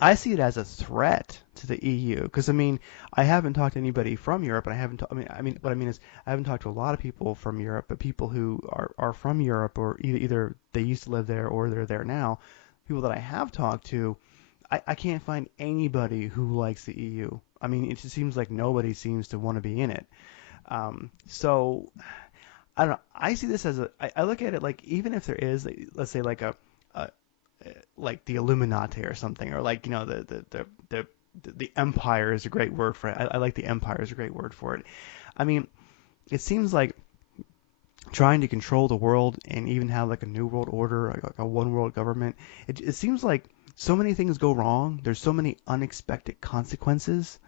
I see it as a threat to the EU because I mean I haven't talked to anybody from Europe, and I haven't. I mean what I mean is I haven't talked to a lot of people from Europe, but people who are from Europe or either they used to live there or they're there now. People that I have talked to, I can't find anybody who likes the EU. I mean it just seems like nobody seems to want to be in it. So I don't know. I see this as I look at it like even if there is, let's say like a like the Illuminati or something, or like the empire is a great word for it. I like the empire is a great word for it. I mean, it seems like trying to control the world and even have like a new world order, like a one world government. It seems like so many things go wrong. There's so many unexpected consequences.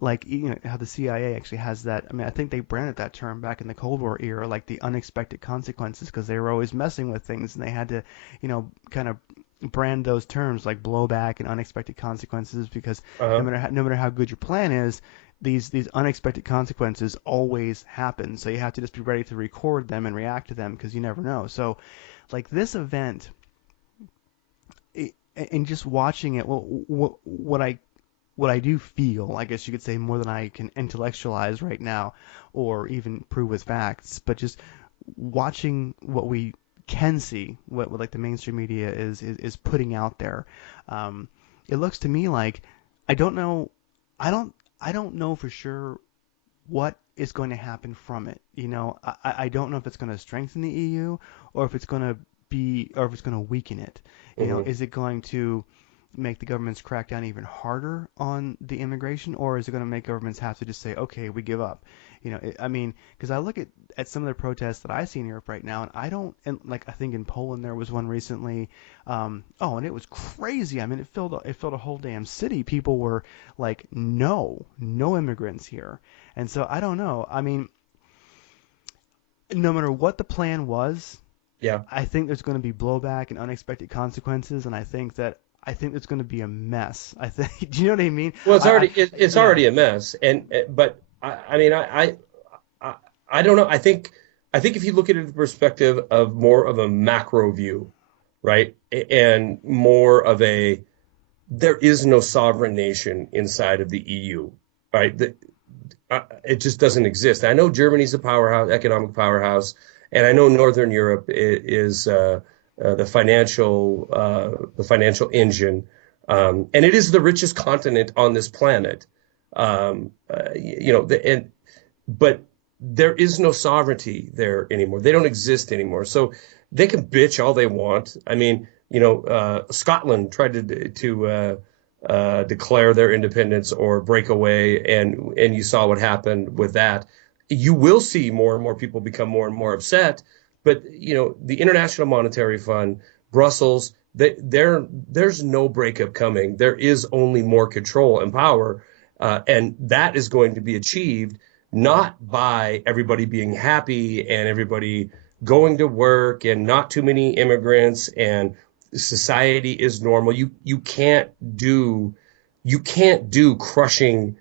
Like how the CIA actually has that. I mean, I think they branded that term back in the Cold War era, like the unexpected consequences, because they were always messing with things and they had to, kind of brand those terms like blowback and unexpected consequences because uh no matter how good your plan is, these unexpected consequences always happen. So you have to just be ready to record them and react to them because you never know. So like this event, and just watching it, well, what I do feel, I guess you could say more than I can intellectualize right now or even prove with facts, but just watching what we can see, what like the mainstream media is putting out there, it looks to me like I don't know, I don't I don't know for sure what is going to happen from it. I don't know if it's going to strengthen the EU or if it's going to or if it's going to weaken it. mhm. Is it going to make the governments crack down even harder on the immigration, or is it going to make governments have to just say, okay, we give up? I mean, because I look at some of the protests that I see in Europe right now, and I don't, and like I think in Poland there was one recently. Oh, and it was crazy. I mean, it filled a whole damn city. People were like, no, no immigrants here. And so I don't know. I mean, no matter what the plan was, Yeah. I think there's going to be blowback and unexpected consequences, and I think it's going to be a mess. I think. Do you know what I mean? Well, it's Yeah. already a mess, and but I mean I I don't know. I think if you look at it in the perspective of more of a macro view, right, and more of a there is no sovereign nation inside of the EU, right? It just doesn't exist. I know Germany's a powerhouse, economic powerhouse, and I know Northern Europe is the financial engine, and it is the richest continent on this planet. But there is no sovereignty there anymore. They don't exist anymore. So they can bitch all they want. I mean, Scotland tried to declare their independence or break away, and you saw what happened with that. You will see more and more people become more and more upset, but the International Monetary Fund, Brussels, there's no breakup coming. There is only more control and power, and that is going to be achieved not by everybody being happy and everybody going to work and not too many immigrants and society is normal. You can't do crushing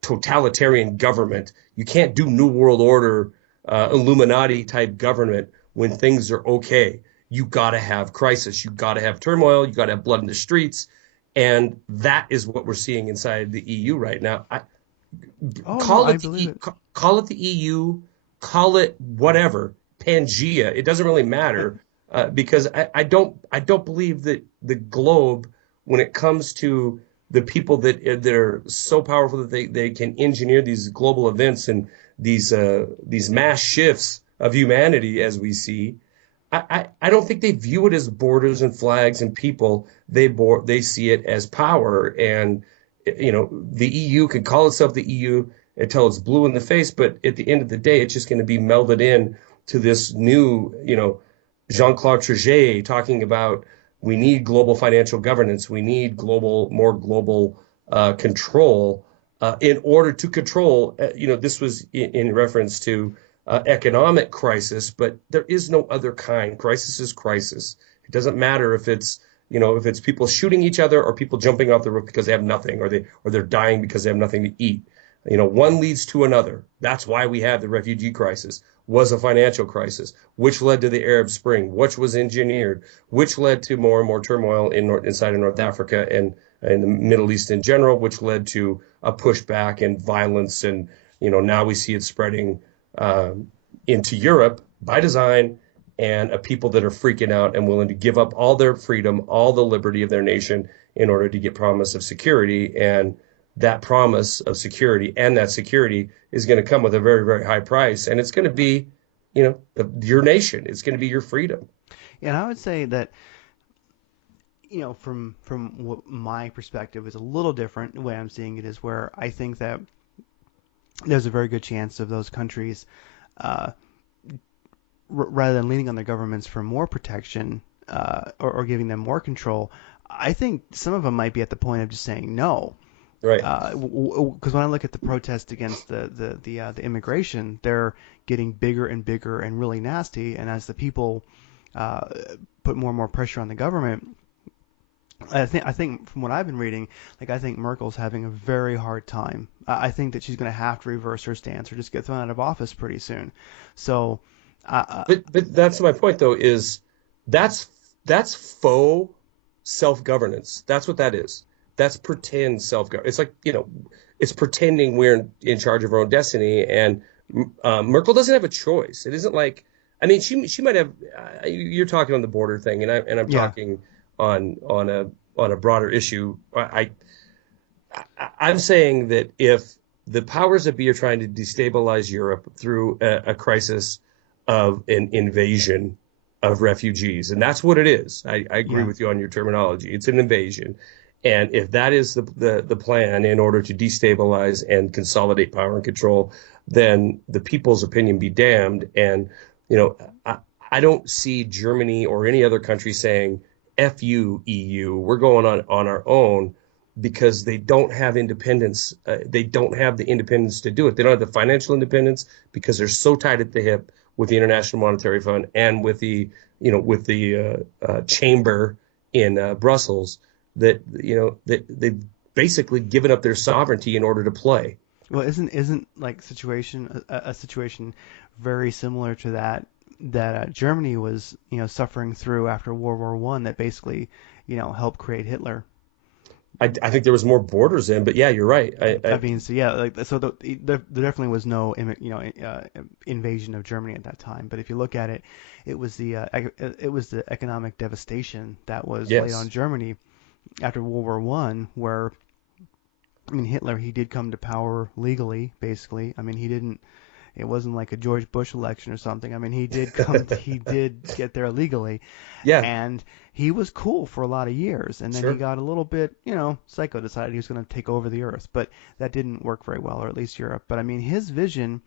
totalitarian government. You can't do New World Order, Illuminati type government when things are okay. You got to have crisis. You got to have turmoil. You got to have blood in the streets. And that is what we're seeing inside the EU right now. Oh no, Call I it the believe it. call it the EU, call it whatever, Pangea. It doesn't really matter because I don't believe that the globe, when it comes to the people that are so powerful that they can engineer these global events and these mass shifts of humanity as we see. I don't think they view it as borders and flags and people. They see it as power. And the EU can call itself the EU until it's blue in the face, but at the end of the day, it's just going to be melded in to this new, Jean-Claude Trichet talking about we need global financial governance, we need more global control in order to control. This was in reference to economic crisis, but there is no other kind. Crisis is crisis. It doesn't matter if it's people shooting each other or people jumping off the roof because they have nothing, or they're dying because they have nothing to eat. One leads to another. That's why we have the refugee crisis. Was a financial crisis, which led to the Arab Spring, which was engineered, which led to more and more turmoil inside of North Africa and the Middle East in general, which led to a pushback and violence. And now we see it spreading into Europe by design, and a people that are freaking out and willing to give up all their freedom, all the liberty of their nation in order to get promise of security. And that promise of security and that security is going to come with a very, very high price. And it's going to be, your nation. It's going to be your freedom. And I would say that, from what my perspective is a little different. The way I'm seeing it is where I think that there's a very good chance of those countries, uh, rather than leaning on their governments for more protection, or giving them more control, I think some of them might be at the point of just saying no. Right. Because when I look at the protests against the immigration, they're getting bigger and bigger and really nasty. And as the people uh, put more and more pressure on the government, I think from what I've been reading, like I think Merkel's having a very hard time. I think that she's going to have to reverse her stance or just get thrown out of office pretty soon. So, But that's my point though, is that's that's faux self-governance. That's what that is. That's pretend self-governance. It's like, it's pretending we're in charge of our own destiny. And Merkel doesn't have a choice. It isn't like, I mean, she might have. You're talking on the border thing, and I'm yeah, talking on a broader issue. I'm saying that if the powers that be are trying to destabilize Europe through a crisis of an invasion of refugees, and that's what it is. I agree yeah. with you on your terminology. It's an invasion. And if that is the plan in order to destabilize and consolidate power and control, then the people's opinion be damned. And, you know, I don't see Germany or any other country saying, F you, EU, we're going on our own, because they don't have independence. They don't have the independence to do it. They don't have the financial independence because they're so tied at the hip with the International Monetary Fund and with the chamber in Brussels, that they've basically given up their sovereignty in order to play. Well, isn't like a situation very similar to that Germany was suffering through after World War One that basically helped create Hitler. I think there was more borders in, but yeah, you're right. I mean, so yeah, like so there definitely was no invasion of Germany at that time. But if you look at it, it was the economic devastation that was laid on Yes, Germany after World War One, where I mean Hitler, he did come to power legally, basically. I mean he didn't. It wasn't like a George Bush election or something. I mean he did get there legally, yeah, and he was cool for a lot of years, and then he sure. got a little bit, psycho, decided he was going to take over the earth, but that didn't work very well, or at least Europe. But I mean, his vision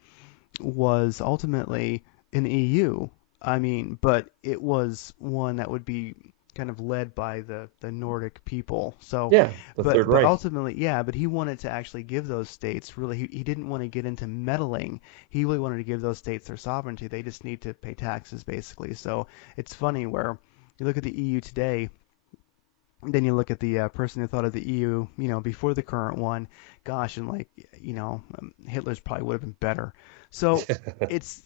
was ultimately an EU. I mean, but it was one that would be kind of led by the Nordic people. So, Yeah, the Third but Reich. ultimately, yeah, but he wanted to actually give those states really. He didn't want to get into meddling. He really wanted to give those states their sovereignty. They just need to pay taxes, basically. So it's funny where you look at the EU today, then you look at the person who thought of the EU, before the current one. Gosh, and like, Hitler's probably would have been better. So it's.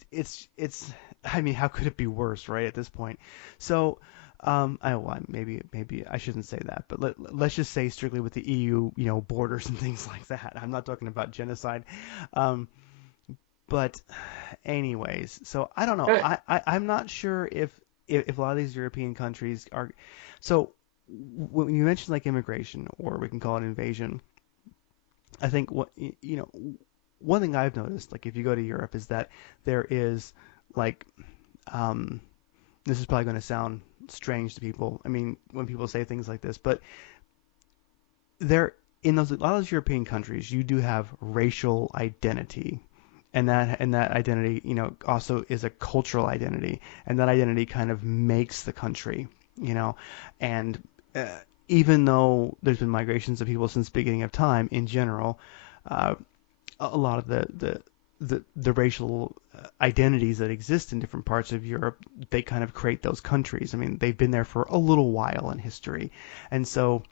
I mean, how could it be worse, right? At this point, so. Well, maybe I shouldn't say that, but let's just say strictly with the EU, borders and things like that. I'm not talking about genocide. Um, but anyways, so I don't know. Eh, I'm not sure if a lot of these European countries are. So when you mentioned like immigration, or we can call it invasion, I think one thing I've noticed, like if you go to Europe, is that there is like um, this is probably going to sound strange to people. I mean, when people say things like this, but there in those a lot of those European countries, you do have racial identity, and that identity, also is a cultural identity, and that identity kind of makes the country, you know, and uh, even though there's been migrations of people since the beginning of time, in general, uh, a lot of the racial identities that exist in different parts of Europe, they kind of create those countries. I mean, they've been there for a little while in history, and so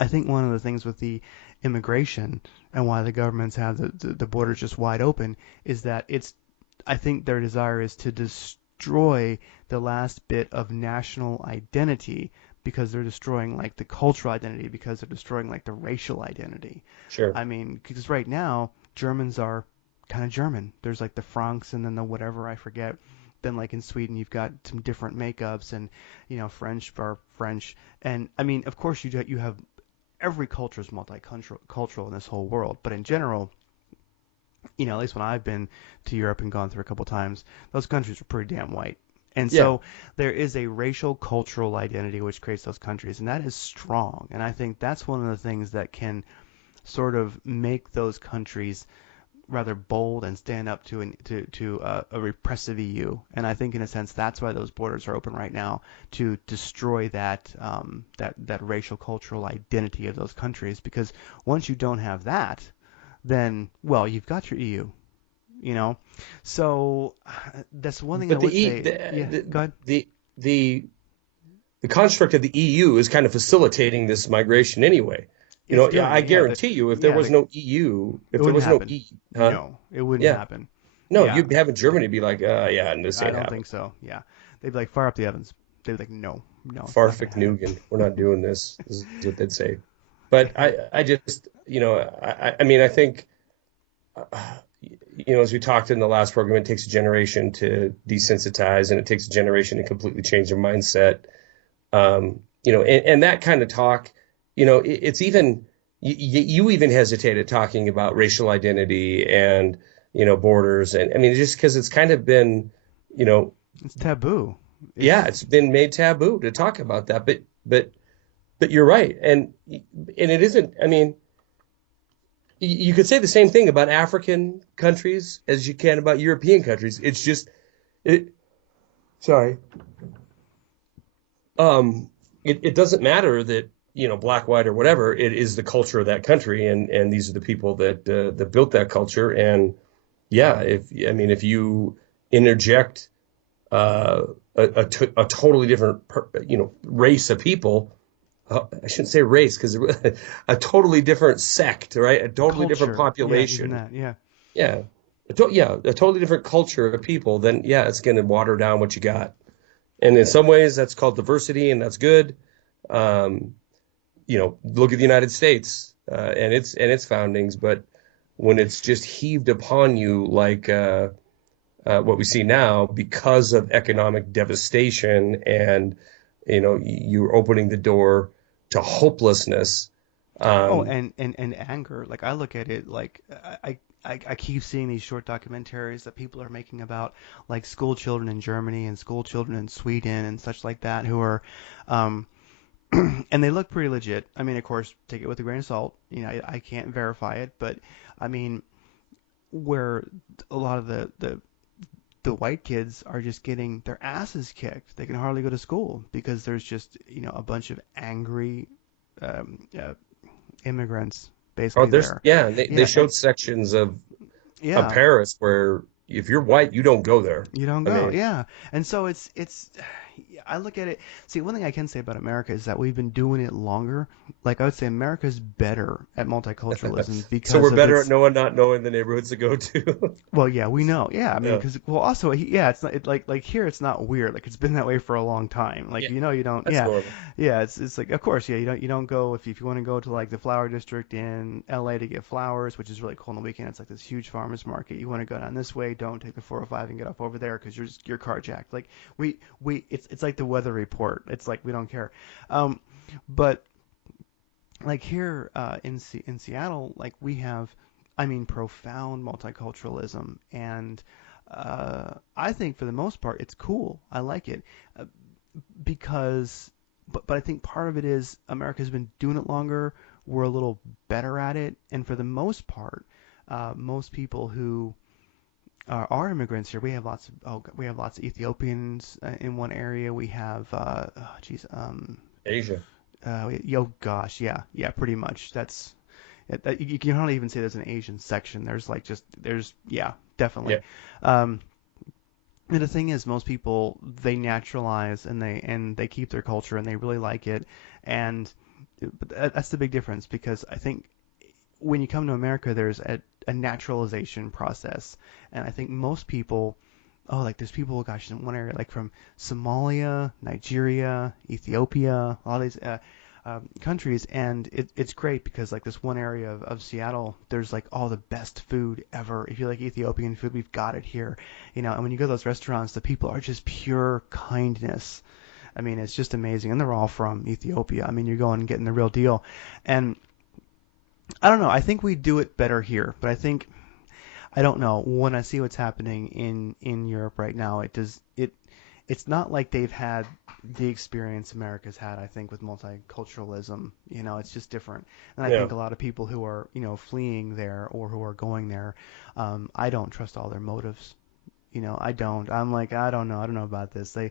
I think one of the things with the immigration and why the governments have the borders just wide open is that I think their desire is to destroy the last bit of national identity because they're destroying like the cultural identity because they're destroying like the racial identity. Sure. I mean, because right now Germans are kind of German. There's like the Franks and then the whatever I forget. Then like in Sweden you've got some different makeups and French are French. And I mean, of course you have every culture is multicultural in this whole world, but in general, at least when I've been to Europe and gone through a couple times, those countries are pretty damn white. And Yeah. so there is a racial cultural identity which creates those countries, and that is strong. And I think that's one of the things that can sort of make those countries rather bold and stand up to a repressive EU. And I think in a sense that's why those borders are open right now to destroy that racial cultural identity of those countries. Because once you don't have that, then well you've got your EU. You know, so that's one thing I But would say. Yeah, go ahead. the the the construct of the EU is kind of facilitating this migration anyway. It's Yeah, doing I it. Yeah, guarantee you, if there yeah. was no EU, It if there wouldn't was no happen. huh? No, it wouldn't Yeah, happen. no, Yeah, you'd have in Germany be like, yeah, and this I ain't don't happening. think so. Yeah, they'd be like fire up the ovens. They'd be like, no, no, it's not gonna Farfik happen. Nugan, we're not doing this. This is what they'd say. But I just, I mean, I think, as we talked in the last program, it takes a generation to desensitize, and it takes a generation to completely change their mindset. And that kind of talk, it's even you even hesitated talking about racial identity and borders, and I mean just because it's kind of been, you know, It's taboo. yeah, It's it's been made taboo to talk about that, but you're right, and it isn't. I mean, you could say the same thing about African countries as you can about European countries. It's just it. Sorry. It doesn't matter that black, white, or whatever. It is the culture of that country, and these are the people that built that culture. And yeah, if you interject uh, a totally different race of people. I shouldn't say race because a totally different sect, right? A totally different culture. Yeah, even population. that. Yeah. Yeah, a totally different culture of people. Then yeah, it's going to water down what you got. And in some ways, that's called diversity, and that's good. Um, Look at the United States and its foundings, but when it's just heaved upon you like what we see now because of economic devastation, and you're opening the door to hopelessness. Oh, Um, and anger. Like I look at it like I keep seeing these short documentaries that people are making about like school children in Germany and school children in Sweden and such like that who are um and they look pretty legit. I mean, of course, take it with a grain of salt. I can't verify it, but I mean, where a lot of the white kids are just getting their asses kicked. They can hardly go to school because there's just a bunch of angry um, uh, immigrants oh, basically there's there. yeah, they Yeah, and showed sections of yeah, Paris where if you're white, you don't go there. you don't I go. mean, Yeah. And so it's I look at it. See, one thing I can say about America is that we've been doing it longer. Like I would say America's better at multiculturalism so because we're of better at its not knowing the neighborhoods to go to. well, yeah, we know. Yeah, I mean, Yeah, because well, also, yeah, it's not like here, it's not weird. Like it's been that way for a long time. Like yeah, you don't. that's Yeah, normal. yeah. It's like of course, yeah. You don't go if you want to go to like the flower district in L.A. to get flowers, which is really cool on the weekend. It's like this huge farmers market. You want to go down this way, don't take the 405 and get off over there because you're carjacked. Like it's like the weather report. It's like we don't care. But like here in Seattle, like we have I mean, profound multiculturalism. And I think for the most part, it's cool. I like it uh, because, but I think part of it is America's been doing it longer. We're a little better at it. And for the most part, most people who are immigrants here, we have lots of Ethiopians in one area. We have, oh, geez, Asia. oh gosh, yeah, pretty much. You can hardly even say there's an Asian section. Yeah, definitely. Yeah. Um, and the thing is, most people they naturalize and they keep their culture and they really like it, and but that's the big difference because I think when you come to America, there's a naturalization process, and I think most people, oh, like there's people, gosh, in one area like from Somalia, Nigeria, Ethiopia, all these countries, and it's great because like this one area of Seattle, there's like all the best food ever. If you like Ethiopian food, we've got it here, And when you go to those restaurants, the people are just pure kindness. I mean, it's just amazing, and they're all from Ethiopia. I mean, you're going and getting the real deal, and I don't know. I think we do it better here, but I don't know. When I see what's happening in Europe right now, it's not like they've had the experience America's had, I think, with multiculturalism. It's just different. And I Yeah. think a lot of people who are, fleeing there or who are going there, I don't trust all their motives. I don't. I'm like, I don't know. I don't know about this. They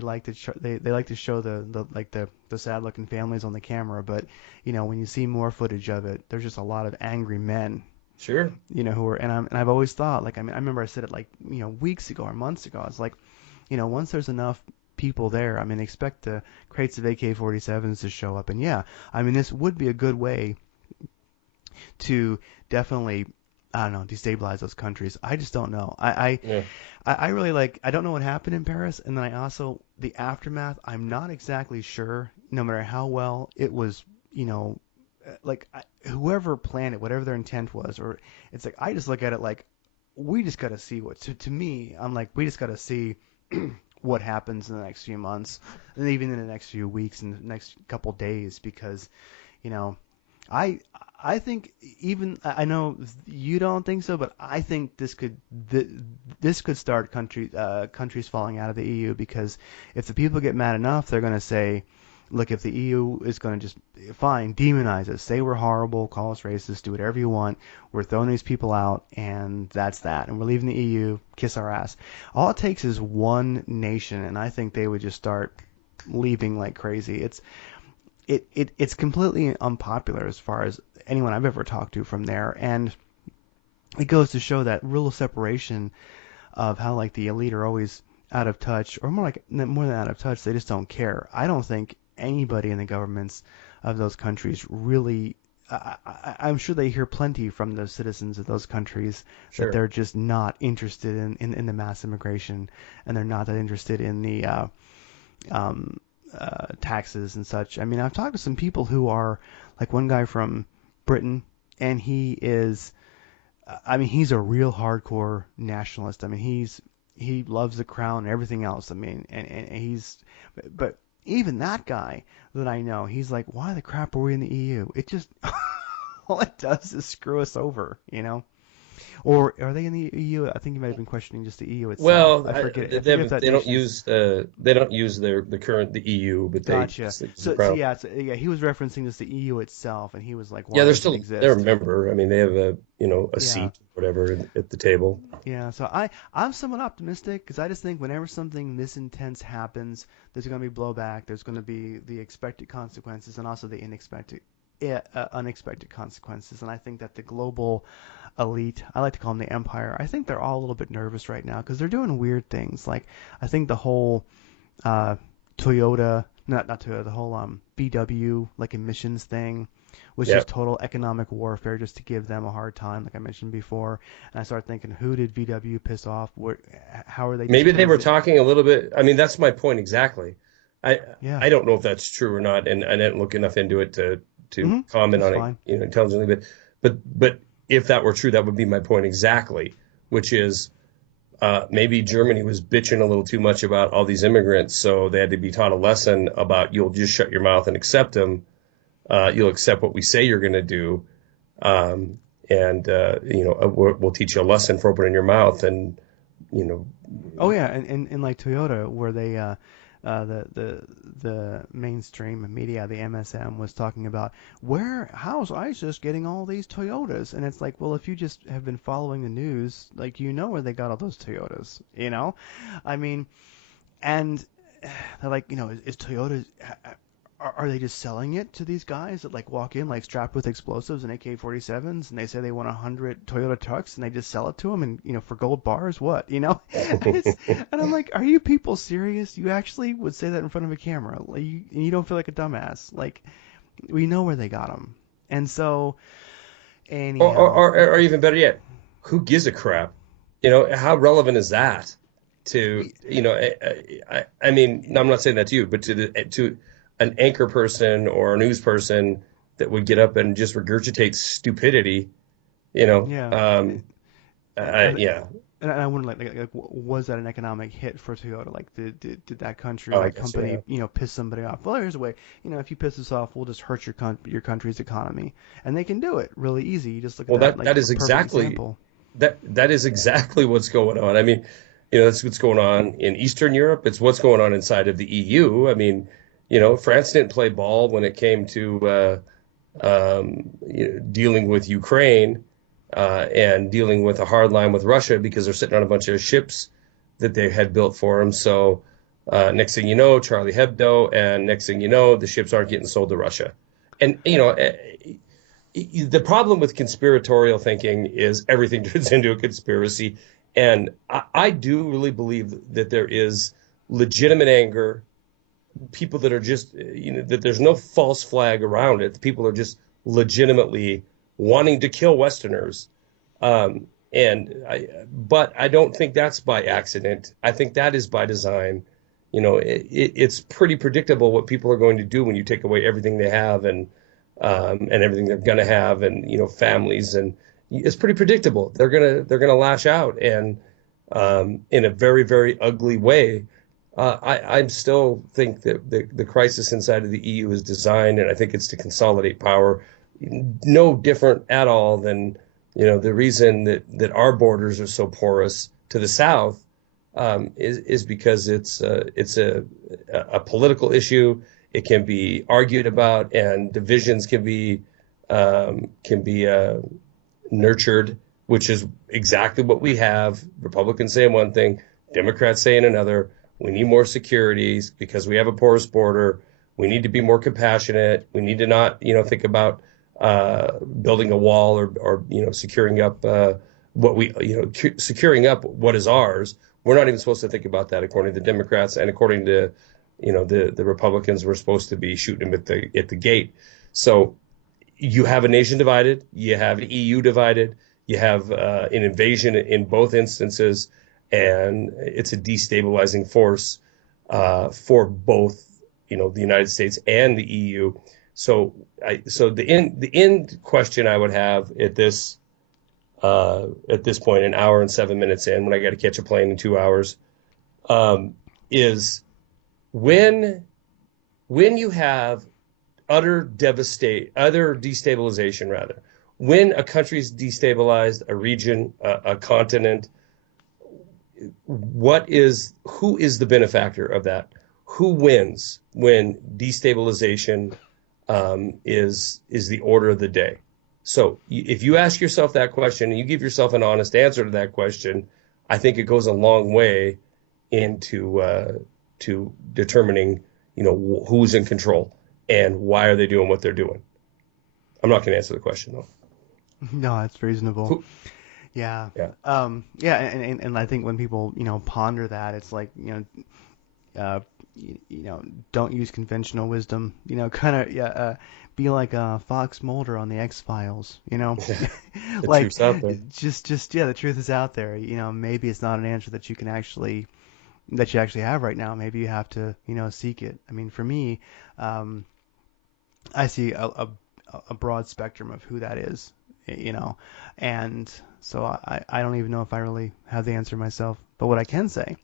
like to they like to show the sad looking families on the camera, but when you see more footage of it, there's just a lot of angry men, Sure. who are and I've always thought like I mean I remember I said it like weeks ago or months ago. I was like, once there's enough people there, I mean expect the crates of AK-47s to show up, and yeah, I mean this would be a good way to definitely I don't know, destabilize those countries. I just don't know. Yeah. I really like. I don't know what happened in Paris, and then I also the aftermath. I'm not exactly sure. No matter how well it was, whoever planned it, whatever their intent was, or it's like I just look at it like we just got to see what. To me, I'm like we just got to see what happens in the next few months, and even in the next few weeks and the next couple days, because you know I I think even I know you don't think so, but I think this could start countries falling out of the EU because if the people get mad enough, they're going to say, look, if the EU is going to just fine demonize us, say we're horrible, call us racist, do whatever you want, we're throwing these people out, and that's that, and we're leaving the EU, kiss our ass. All it takes is one nation, and I think they would just start leaving like crazy. It's completely unpopular as far as anyone I've ever talked to from there, and it goes to show that real separation of how like the elite are always out of touch, or more than out of touch, they just don't care. I don't think anybody in the governments of those countries really. I'm sure they hear plenty from the citizens of those countries that Sure. they're just not interested in the mass immigration, and they're not that interested in the um, taxes and such. I mean, I've talked to some people who are like one guy from Britain, and I mean, he's a real hardcore nationalist. I mean, he loves the crown and everything else. I mean, and but even that guy that I know, he's like, why the crap are we in the EU? It just, all it does is screw us over. Or are they in the EU? I think you might have been questioning just the EU itself. Well, I forget. I they forget if haven't, that they don't nation's. use the current the EU, but they Gotcha. just use the So crown. yeah, yeah, he was referencing just the EU itself, and he was like, Yeah, "Why does it they're a exist?" member. I mean, they have a Yeah, seat, whatever, at the table. yeah. So I'm somewhat optimistic because I just think whenever something this intense happens, there's going to be blowback. There's going to be the expected consequences and also the unexpected consequences. And I think that the global elite, I like to call them the empire, I think they're all a little bit nervous right now because they're doing weird things. Like I think the whole uh, Toyota, not Toyota, the whole VW like emissions thing was Yeah. just total economic warfare just to give them a hard time, like I mentioned before. And I started thinking, who did VW piss off? How are they just Maybe they gonna were sit? talking a little bit. I mean, that's my point exactly. I Yeah. I don't know if that's true or not, and I didn't look enough into it to comment That's on it, fine. intelligently. But if that were true, that would be my point exactly, which is maybe Germany was bitching a little too much about all these immigrants, so they had to be taught a lesson about you'll just shut your mouth and accept them. You'll accept what we say you're going to do, um, and we'll teach you a lesson for opening your mouth, and you know, Oh yeah, and like Toyota, where they the mainstream media, the MSM, was talking about how's ISIS getting all these Toyotas, and it's like, well, if you just have been following the news, like you know where they got all those Toyotas, you know, I mean, and they're like, is Toyota are they just selling it to these guys that like walk in like strapped with explosives and AK-47s and they say they want 100 Toyota trucks and they just sell it to them and for gold bars? What? And I'm like, are you people serious? You actually would say that in front of a camera? Like, you don't feel like a dumbass? Like, we know where they got them. And so, or, or, anyhow, or even better yet, who gives a crap? How relevant is that to, I mean, I'm not saying that to you, but to an anchor person or a news person that would get up and just regurgitate stupidity, you know, yeah. um, And, yeah, and I wonder, like, was that an economic hit for Toyota? Like, did that country, oh, I that guess, company, yeah. piss somebody off? Well, here's a way. If you piss us off, we'll just hurt your country's economy, and they can do it really easy. You just look at Well, that, that like that is a perfect exactly example. that is exactly what's going on. I mean, that's what's going on in Eastern Europe. It's what's going on inside of the EU. I mean, France didn't play ball when it came to dealing with Ukraine and dealing with a hard line with Russia because they're sitting on a bunch of ships that they had built for them. So next thing you know, Charlie Hebdo, and next thing you know, the ships aren't getting sold to Russia. And the problem with conspiratorial thinking is everything turns into a conspiracy. And I do really believe that there is legitimate anger, people that are just, that there's no false flag around it. People are just legitimately wanting to kill Westerners. But I don't think that's by accident. I think that is by design. It's pretty predictable what people are going to do when you take away everything they have, and everything they're going to have, and families, and it's pretty predictable. They're gonna lash out, and in a very, very ugly way. I still think that the crisis inside of the EU is designed, and I think it's to consolidate power. No different at all than the reason that our borders are so porous to the south, is because it's a political issue. It can be argued about, and divisions can be nurtured, which is exactly what we have. Republicans saying one thing, Democrats saying another. We need more securities because we have a porous border. We need to be more compassionate. We need to not, think about building a wall, or securing up securing up what is ours. We're not even supposed to think about that, according to the Democrats, and according to the Republicans. We're supposed to be shooting them at the gate. So you have a nation divided, you have an EU divided, you have an invasion in both instances, and it's a destabilizing force for both, the United States and the EU. So the end question I would have at this point, an hour and 7 minutes in, when I got to catch a plane in 2 hours, is when you have utter destabilization, rather, when a country's destabilized, a region, a continent, who is the benefactor of that? Who wins when destabilization is the order of the day? So if you ask yourself that question and you give yourself an honest answer to that question, I think it goes a long way into to determining, who's in control and why are they doing what they're doing. I'm not going to answer the question though. No, it's reasonable. Who, Yeah. yeah. Yeah, and I think when people, ponder that, it's like, don't use conventional wisdom, kind of, yeah, be like Fox Mulder on the X-Files, The like truth's out there. yeah, the truth is out there. Maybe it's not an answer that you actually have right now. Maybe you have to, seek it. I mean, for me, um, I see a broad spectrum of who that is, and so I don't even know if I really have the answer myself. But what I can say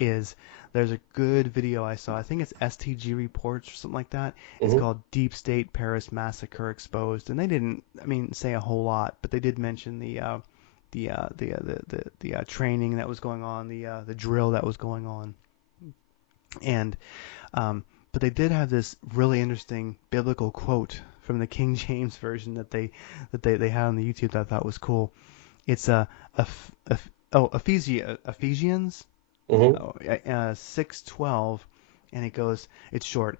is there's a good video I saw. I think it's STG Reports or something like that. It's Hmm. called Deep State Paris Massacre Exposed, and they didn't, I mean, say a whole lot, but they did mention the training that was going on, the drill that was going on, and um, but they did have this really interesting biblical quote from the King James version that they had on the YouTube that I thought was cool. It's Ephesians Hmm. 6:12, and it goes. It's short.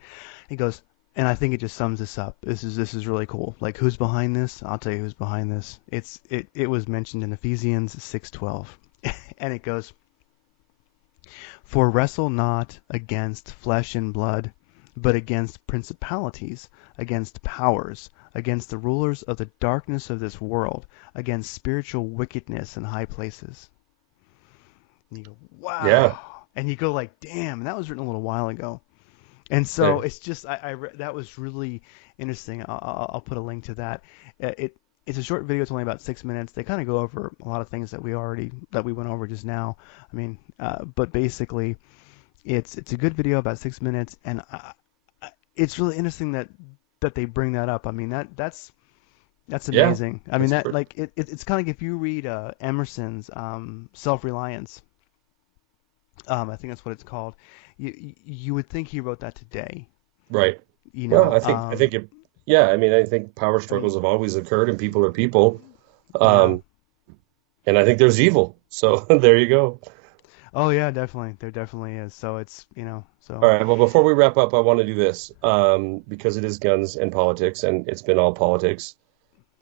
It goes, and I think it just sums this up. This is really cool. Like, who's behind this? I'll tell you who's behind this. It was mentioned in Ephesians 6:12, and it goes, "For wrestle not against flesh and blood, but against principalities, against powers, against the rulers of the darkness of this world, against spiritual wickedness in high places." And you go, Yeah. wow. And you go like, damn, and that was written a little while ago. And so Yeah. it's just, that was really interesting. I'll put a link to that. It's a short video. It's only about 6 minutes. They kind of go over a lot of things that we went over just now. I mean, but basically, it's a good video, about 6 minutes, and it's really interesting that they bring that up. I mean, that's Yeah. amazing. I mean, That's that pretty. like it's kind of like if you read Emerson's Self-Reliance. I think that's what it's called. You would think he wrote that today. Right. You Well, know, I think it, yeah, I mean, I think power I mean, struggles have always occurred and people are people. yeah. Um, and I think there's evil. So there you go. Oh yeah, definitely. There definitely is. So it's, All so right. Well, before we wrap up, I want to do this, because it is guns and politics, and it's been all politics.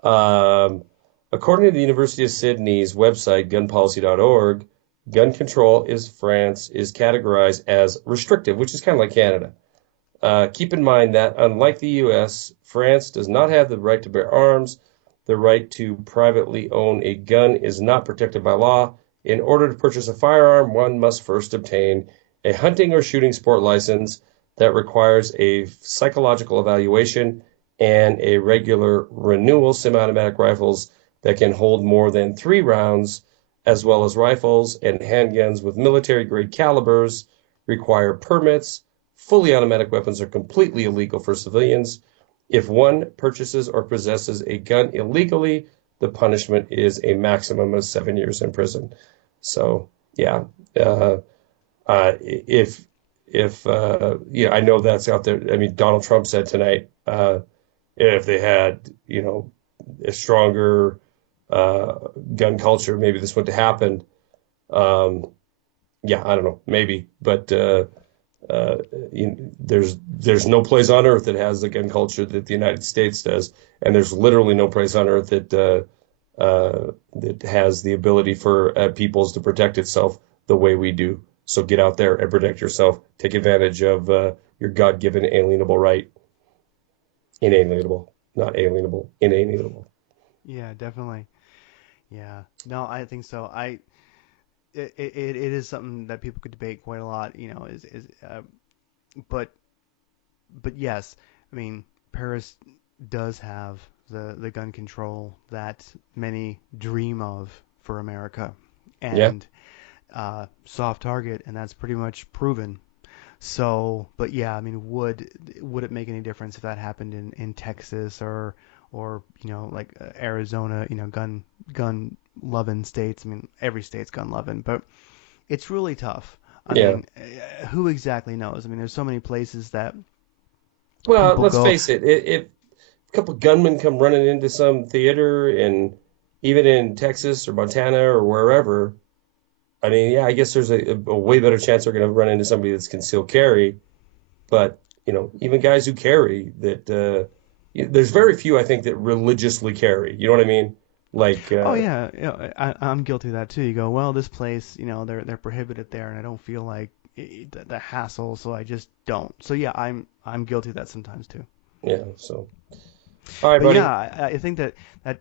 Um, According to the University of Sydney's website, gunpolicy.org, gun control is France is categorized as restrictive, which is kind of like Canada. Keep in mind that, unlike the US, France does not have the right to bear arms. The right to privately own a gun is not protected by law. In order to purchase a firearm, one must first obtain a hunting or shooting sport license that requires a psychological evaluation and a regular renewal. Semi-automatic rifles that can hold more than 3 rounds, as well as rifles and handguns with military-grade calibers, require permits. Fully automatic weapons are completely illegal for civilians. If one purchases or possesses a gun illegally, the punishment is a maximum of 7 years in prison. So, yeah, uh, if yeah, I know that's out there. I mean, Donald Trump said tonight, if they had, a stronger uh, gun culture, maybe this wouldn't have happened. Um, yeah, I don't know, maybe, but uh, there's no place on earth that has the gun culture that the United States does, and there's literally no place on earth that has the ability for peoples to protect itself the way we do. So get out there and protect yourself. Take advantage of your God-given alienable right. Inalienable, not alienable. Inalienable. yeah, definitely. Yeah. No, I think so. It is something that people could debate quite a lot. But but yes, I mean, Paris does have the gun control that many dream of for America, Yeah, and soft target, and that's pretty much proven. So, but yeah, I mean, would it make any difference if that happened in Texas or like Arizona, gun loving states? I mean, every state's gun loving, but it's really tough. I yeah. mean, who exactly knows? I mean, there's so many places that Well, people let's go. face it. If a couple of gunmen come running into some theater, and even in Texas or Montana or wherever, I mean, yeah, I guess there's a way better chance they're going to run into somebody that's concealed carry. But, even guys who carry that, there's very few, I think, that religiously carry. You know what I mean? Like, Oh yeah, I'm guilty of that too. You go, well, this place, they're prohibited there, and I don't feel like the hassle, so I just don't. So yeah, I'm guilty of that sometimes too. yeah. So, all right, But yeah, buddy. I think that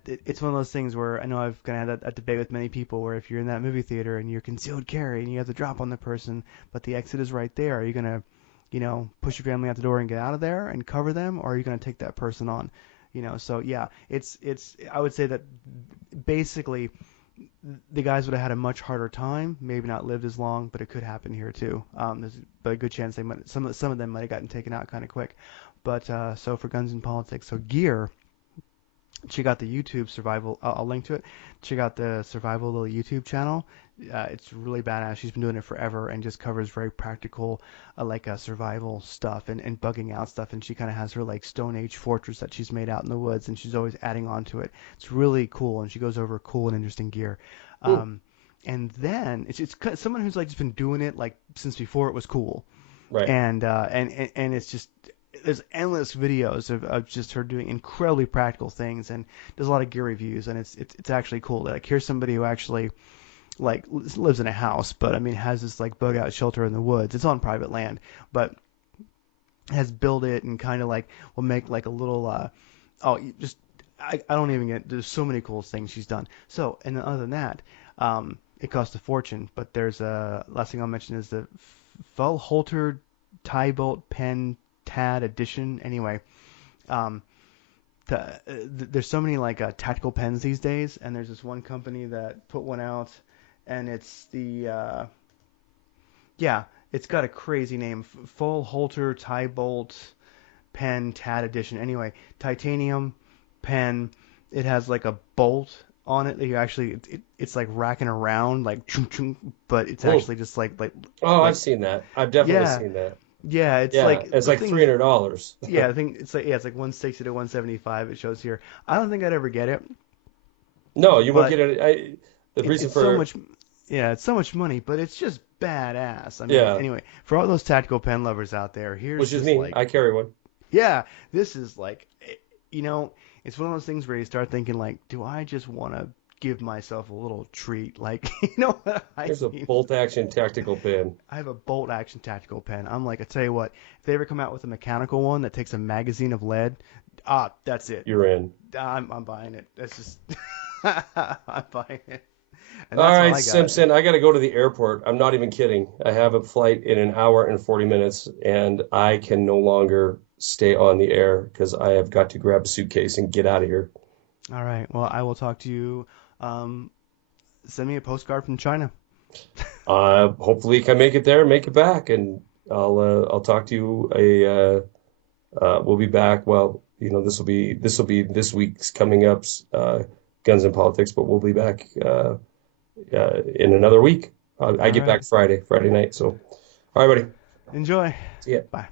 it's one of those things where I know I've kind of had that debate with many people where if you're in that movie theater and you're concealed carry and you have to drop on the person, but the exit is right there, are you gonna, push your family out the door and get out of there and cover them, or are you gonna take that person on? So yeah, it's I would say that basically the guys would have had a much harder time, maybe not lived as long, but it could happen here too. There's but a good chance they might some of them might have gotten taken out kind of quick. But so for guns and politics, so gear, check out the YouTube survival. I'll link to it. Check out the survival little YouTube channel. It's really badass. She's been doing it forever and just covers very practical, survival stuff and bugging out stuff. And she kind of has her like Stone Age fortress that she's made out in the woods, and she's always adding on to it. It's really cool, and she goes over cool and interesting gear. Hmm. Um, and then it's someone who's like just been doing it like since before it was cool, Right. and it's just there's endless videos of just her doing incredibly practical things and does a lot of gear reviews, and it's actually cool. Like here's somebody who actually like lives in a house, but I mean has this like bug out shelter in the woods. It's on private land, but has built it and kind of like will make like a little oh you just I don't even get there's so many cool things she's done. So and then other than that, it costs a fortune. But there's a last thing I'll mention is the Full tie bolt pen Tad edition. Anyway, um, there's so many like tactical pens these days, and there's this one company that put one out, and it's the yeah, it's got a crazy name, Full Holter tie bolt pen Tad edition. Anyway, titanium pen. It has like a bolt on it that you actually it's like racking around like chung chung, but it's Hmm. actually just Oh, I've like seen that. I've definitely yeah seen that. yeah it's Yeah, like it's the like things $300. yeah, I think it's like yeah, it's like 160 to 175. It shows here. I don't think I'd ever get it, No, you won't but get it. The reason it's so for much. Yeah, it's so much money, but it's just badass. I mean, yeah, anyway, for all those tactical pen lovers out there, here's which is just me. like, I carry one. yeah, this is like, you know, it's one of those things where you start thinking like, do I just want to give myself a little treat? Like, you know what I There's a mean? bolt action tactical pin. I have a bolt action tactical pen. I'm like, I tell you what, if they ever come out with a mechanical one that takes a magazine of lead, that's it. You're in. I'm buying it. That's just I'm buying it, and All that's all right, I got. Simpson, I got to go to the airport. I'm not even kidding. I have a flight in an hour and 40 minutes, and I can no longer stay on the air because I have got to grab a suitcase and get out of here. All right. Well, I will talk to you. Um, Send me a postcard from China. Hopefully, can make it there, make it back, and I'll talk to you. We'll be back. Well, this will be this week's coming up's guns and politics, but we'll be back in another week. I All get right. back Friday night. So, all right, buddy. Enjoy. See ya. Bye.